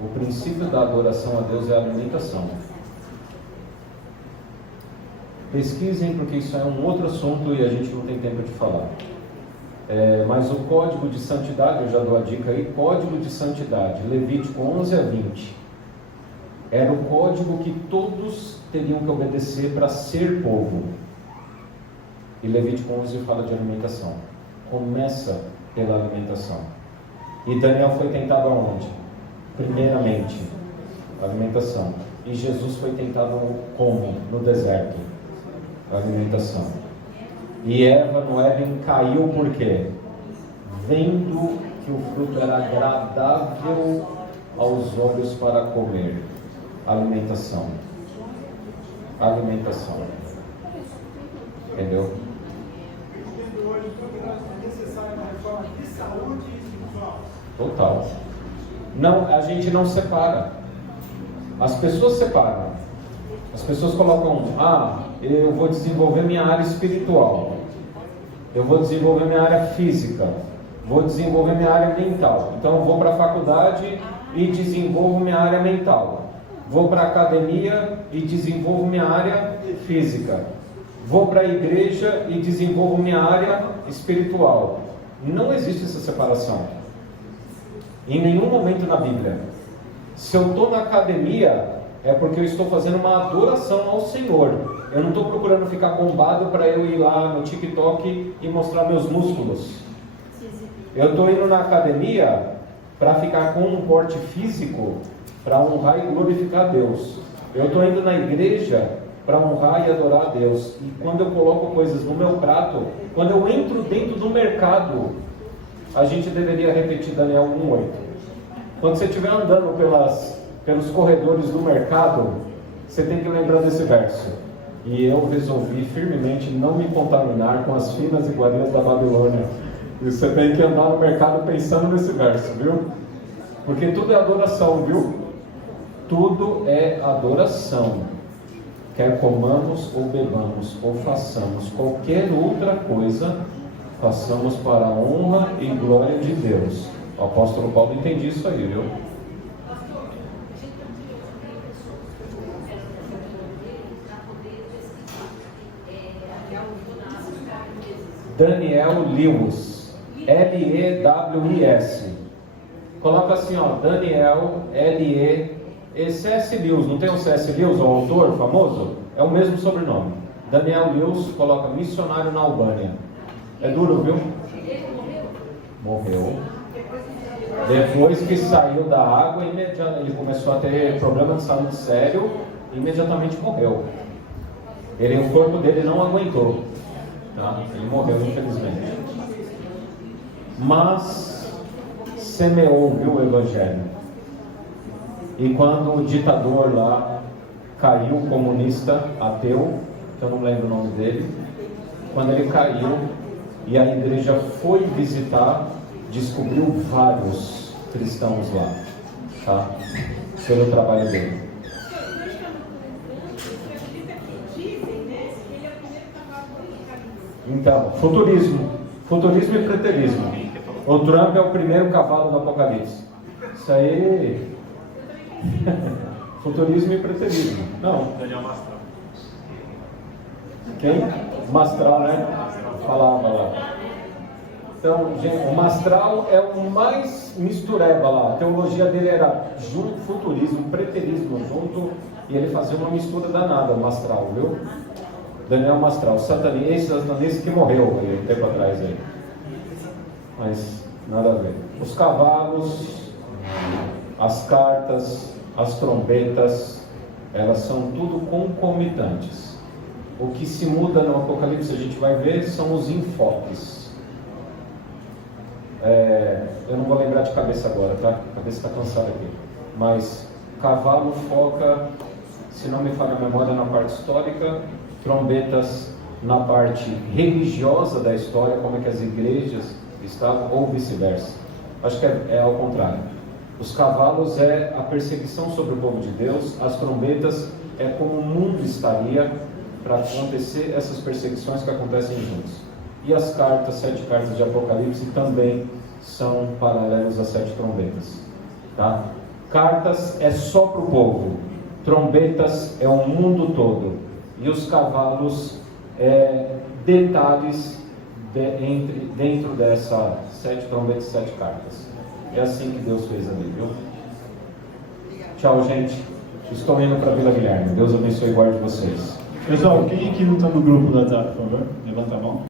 O princípio da adoração a Deus é a alimentação. Pesquisem, porque isso é um outro assunto e a gente não tem tempo de falar. Mas o código de santidade, eu já dou a dica aí, código de santidade, Levítico 11 a 20, era o código que todos teriam que obedecer para ser povo. E Levítico 11 fala de alimentação. Começa pela alimentação. E Daniel foi tentado aonde? Primeiramente, alimentação. E Jesus foi tentado como? No deserto. Alimentação. E Eva no Éden caiu por quê? Vendo que o fruto era agradável aos olhos para comer. Alimentação. Alimentação. Entendeu? Hoje, tudo é necessário uma reforma de saúde e espiritual. Total. Não, a gente não separa. As pessoas separam. As pessoas colocam, eu vou desenvolver minha área espiritual, eu vou desenvolver minha área física, vou desenvolver minha área mental. Então eu vou para a faculdade e desenvolvo minha área mental. Vou para a academia e desenvolvo minha área física. Vou para a igreja e desenvolvo minha área espiritual. Não existe essa separação. Em nenhum momento na Bíblia. Se eu estou na academia, é porque eu estou fazendo uma adoração ao Senhor. Eu não estou procurando ficar bombado para eu ir lá no TikTok e mostrar meus músculos. Eu estou indo na academia para ficar com um porte físico, para honrar e glorificar a Deus. Eu estou indo na igreja para honrar e adorar a Deus. E quando eu coloco coisas no meu prato, quando eu entro dentro do mercado, a gente deveria repetir Daniel 1:8. Quando você estiver andando pelos corredores do mercado, você tem que lembrar desse verso. E eu resolvi firmemente não me contaminar com as finas iguarias da Babilônia. E você tem que andar no mercado pensando nesse verso, viu? Porque tudo é adoração, viu? Tudo é adoração. Quer comamos ou bebamos ou façamos qualquer outra coisa, façamos para a honra e glória de Deus. O apóstolo Paulo entende isso aí, viu? Daniel Lewis, Lewis. Coloca assim, Daniel C.S. Lewis, não tem um C.S. Lewis, o autor famoso? É o mesmo sobrenome. Daniel Lewis, coloca missionário na Albânia. É duro, viu? Morreu. Depois que saiu da água, ele começou a ter problema de saúde sério, imediatamente morreu. O corpo dele não aguentou. Tá? Ele morreu, infelizmente. Mas semeou, viu, o Evangelho. E quando o ditador lá caiu, comunista, ateu, que eu não lembro o nome dele, quando ele caiu e a igreja foi visitar, descobriu vários cristãos lá, tá? Pelo trabalho dele. Então, futurismo e preterismo. O Trump é o primeiro cavalo do Apocalipse. Isso aí. Futurismo e preterismo. Não. Daniel Mastral. Quem? Mastral, né? Falava lá. Então, gente, o Mastral é o mais mistureba lá. A teologia dele era junto, futurismo, preterismo junto, e ele fazia uma mistura danada, o Mastral, viu? Daniel Mastral, satanista que morreu aí, um tempo atrás aí. Mas nada a ver. Os cavalos, as cartas, as trombetas, elas são tudo concomitantes. O que se muda no Apocalipse, a gente vai ver, são os enfoques. Eu não vou lembrar de cabeça agora, tá? A cabeça está cansada aqui. Mas cavalo foca, se não me falha a memória, na parte histórica, trombetas na parte religiosa da história, como é que as igrejas estavam, ou vice-versa. Acho que é ao contrário. Os cavalos é a perseguição sobre o povo de Deus, as trombetas é como o mundo estaria para acontecer essas perseguições que acontecem juntos. E as cartas, 7 cartas de Apocalipse, também são paralelos às 7 trombetas. Tá? Cartas é só para o povo, trombetas é o mundo todo, e os cavalos é detalhes dentro dessa 7 trombetas e 7 cartas. É assim que Deus fez ali, viu? Tchau, gente. Estou indo para Vila Guilherme. Deus abençoe e guarde vocês. Pessoal, quem aqui não está no grupo do WhatsApp, por favor? Levanta a mão.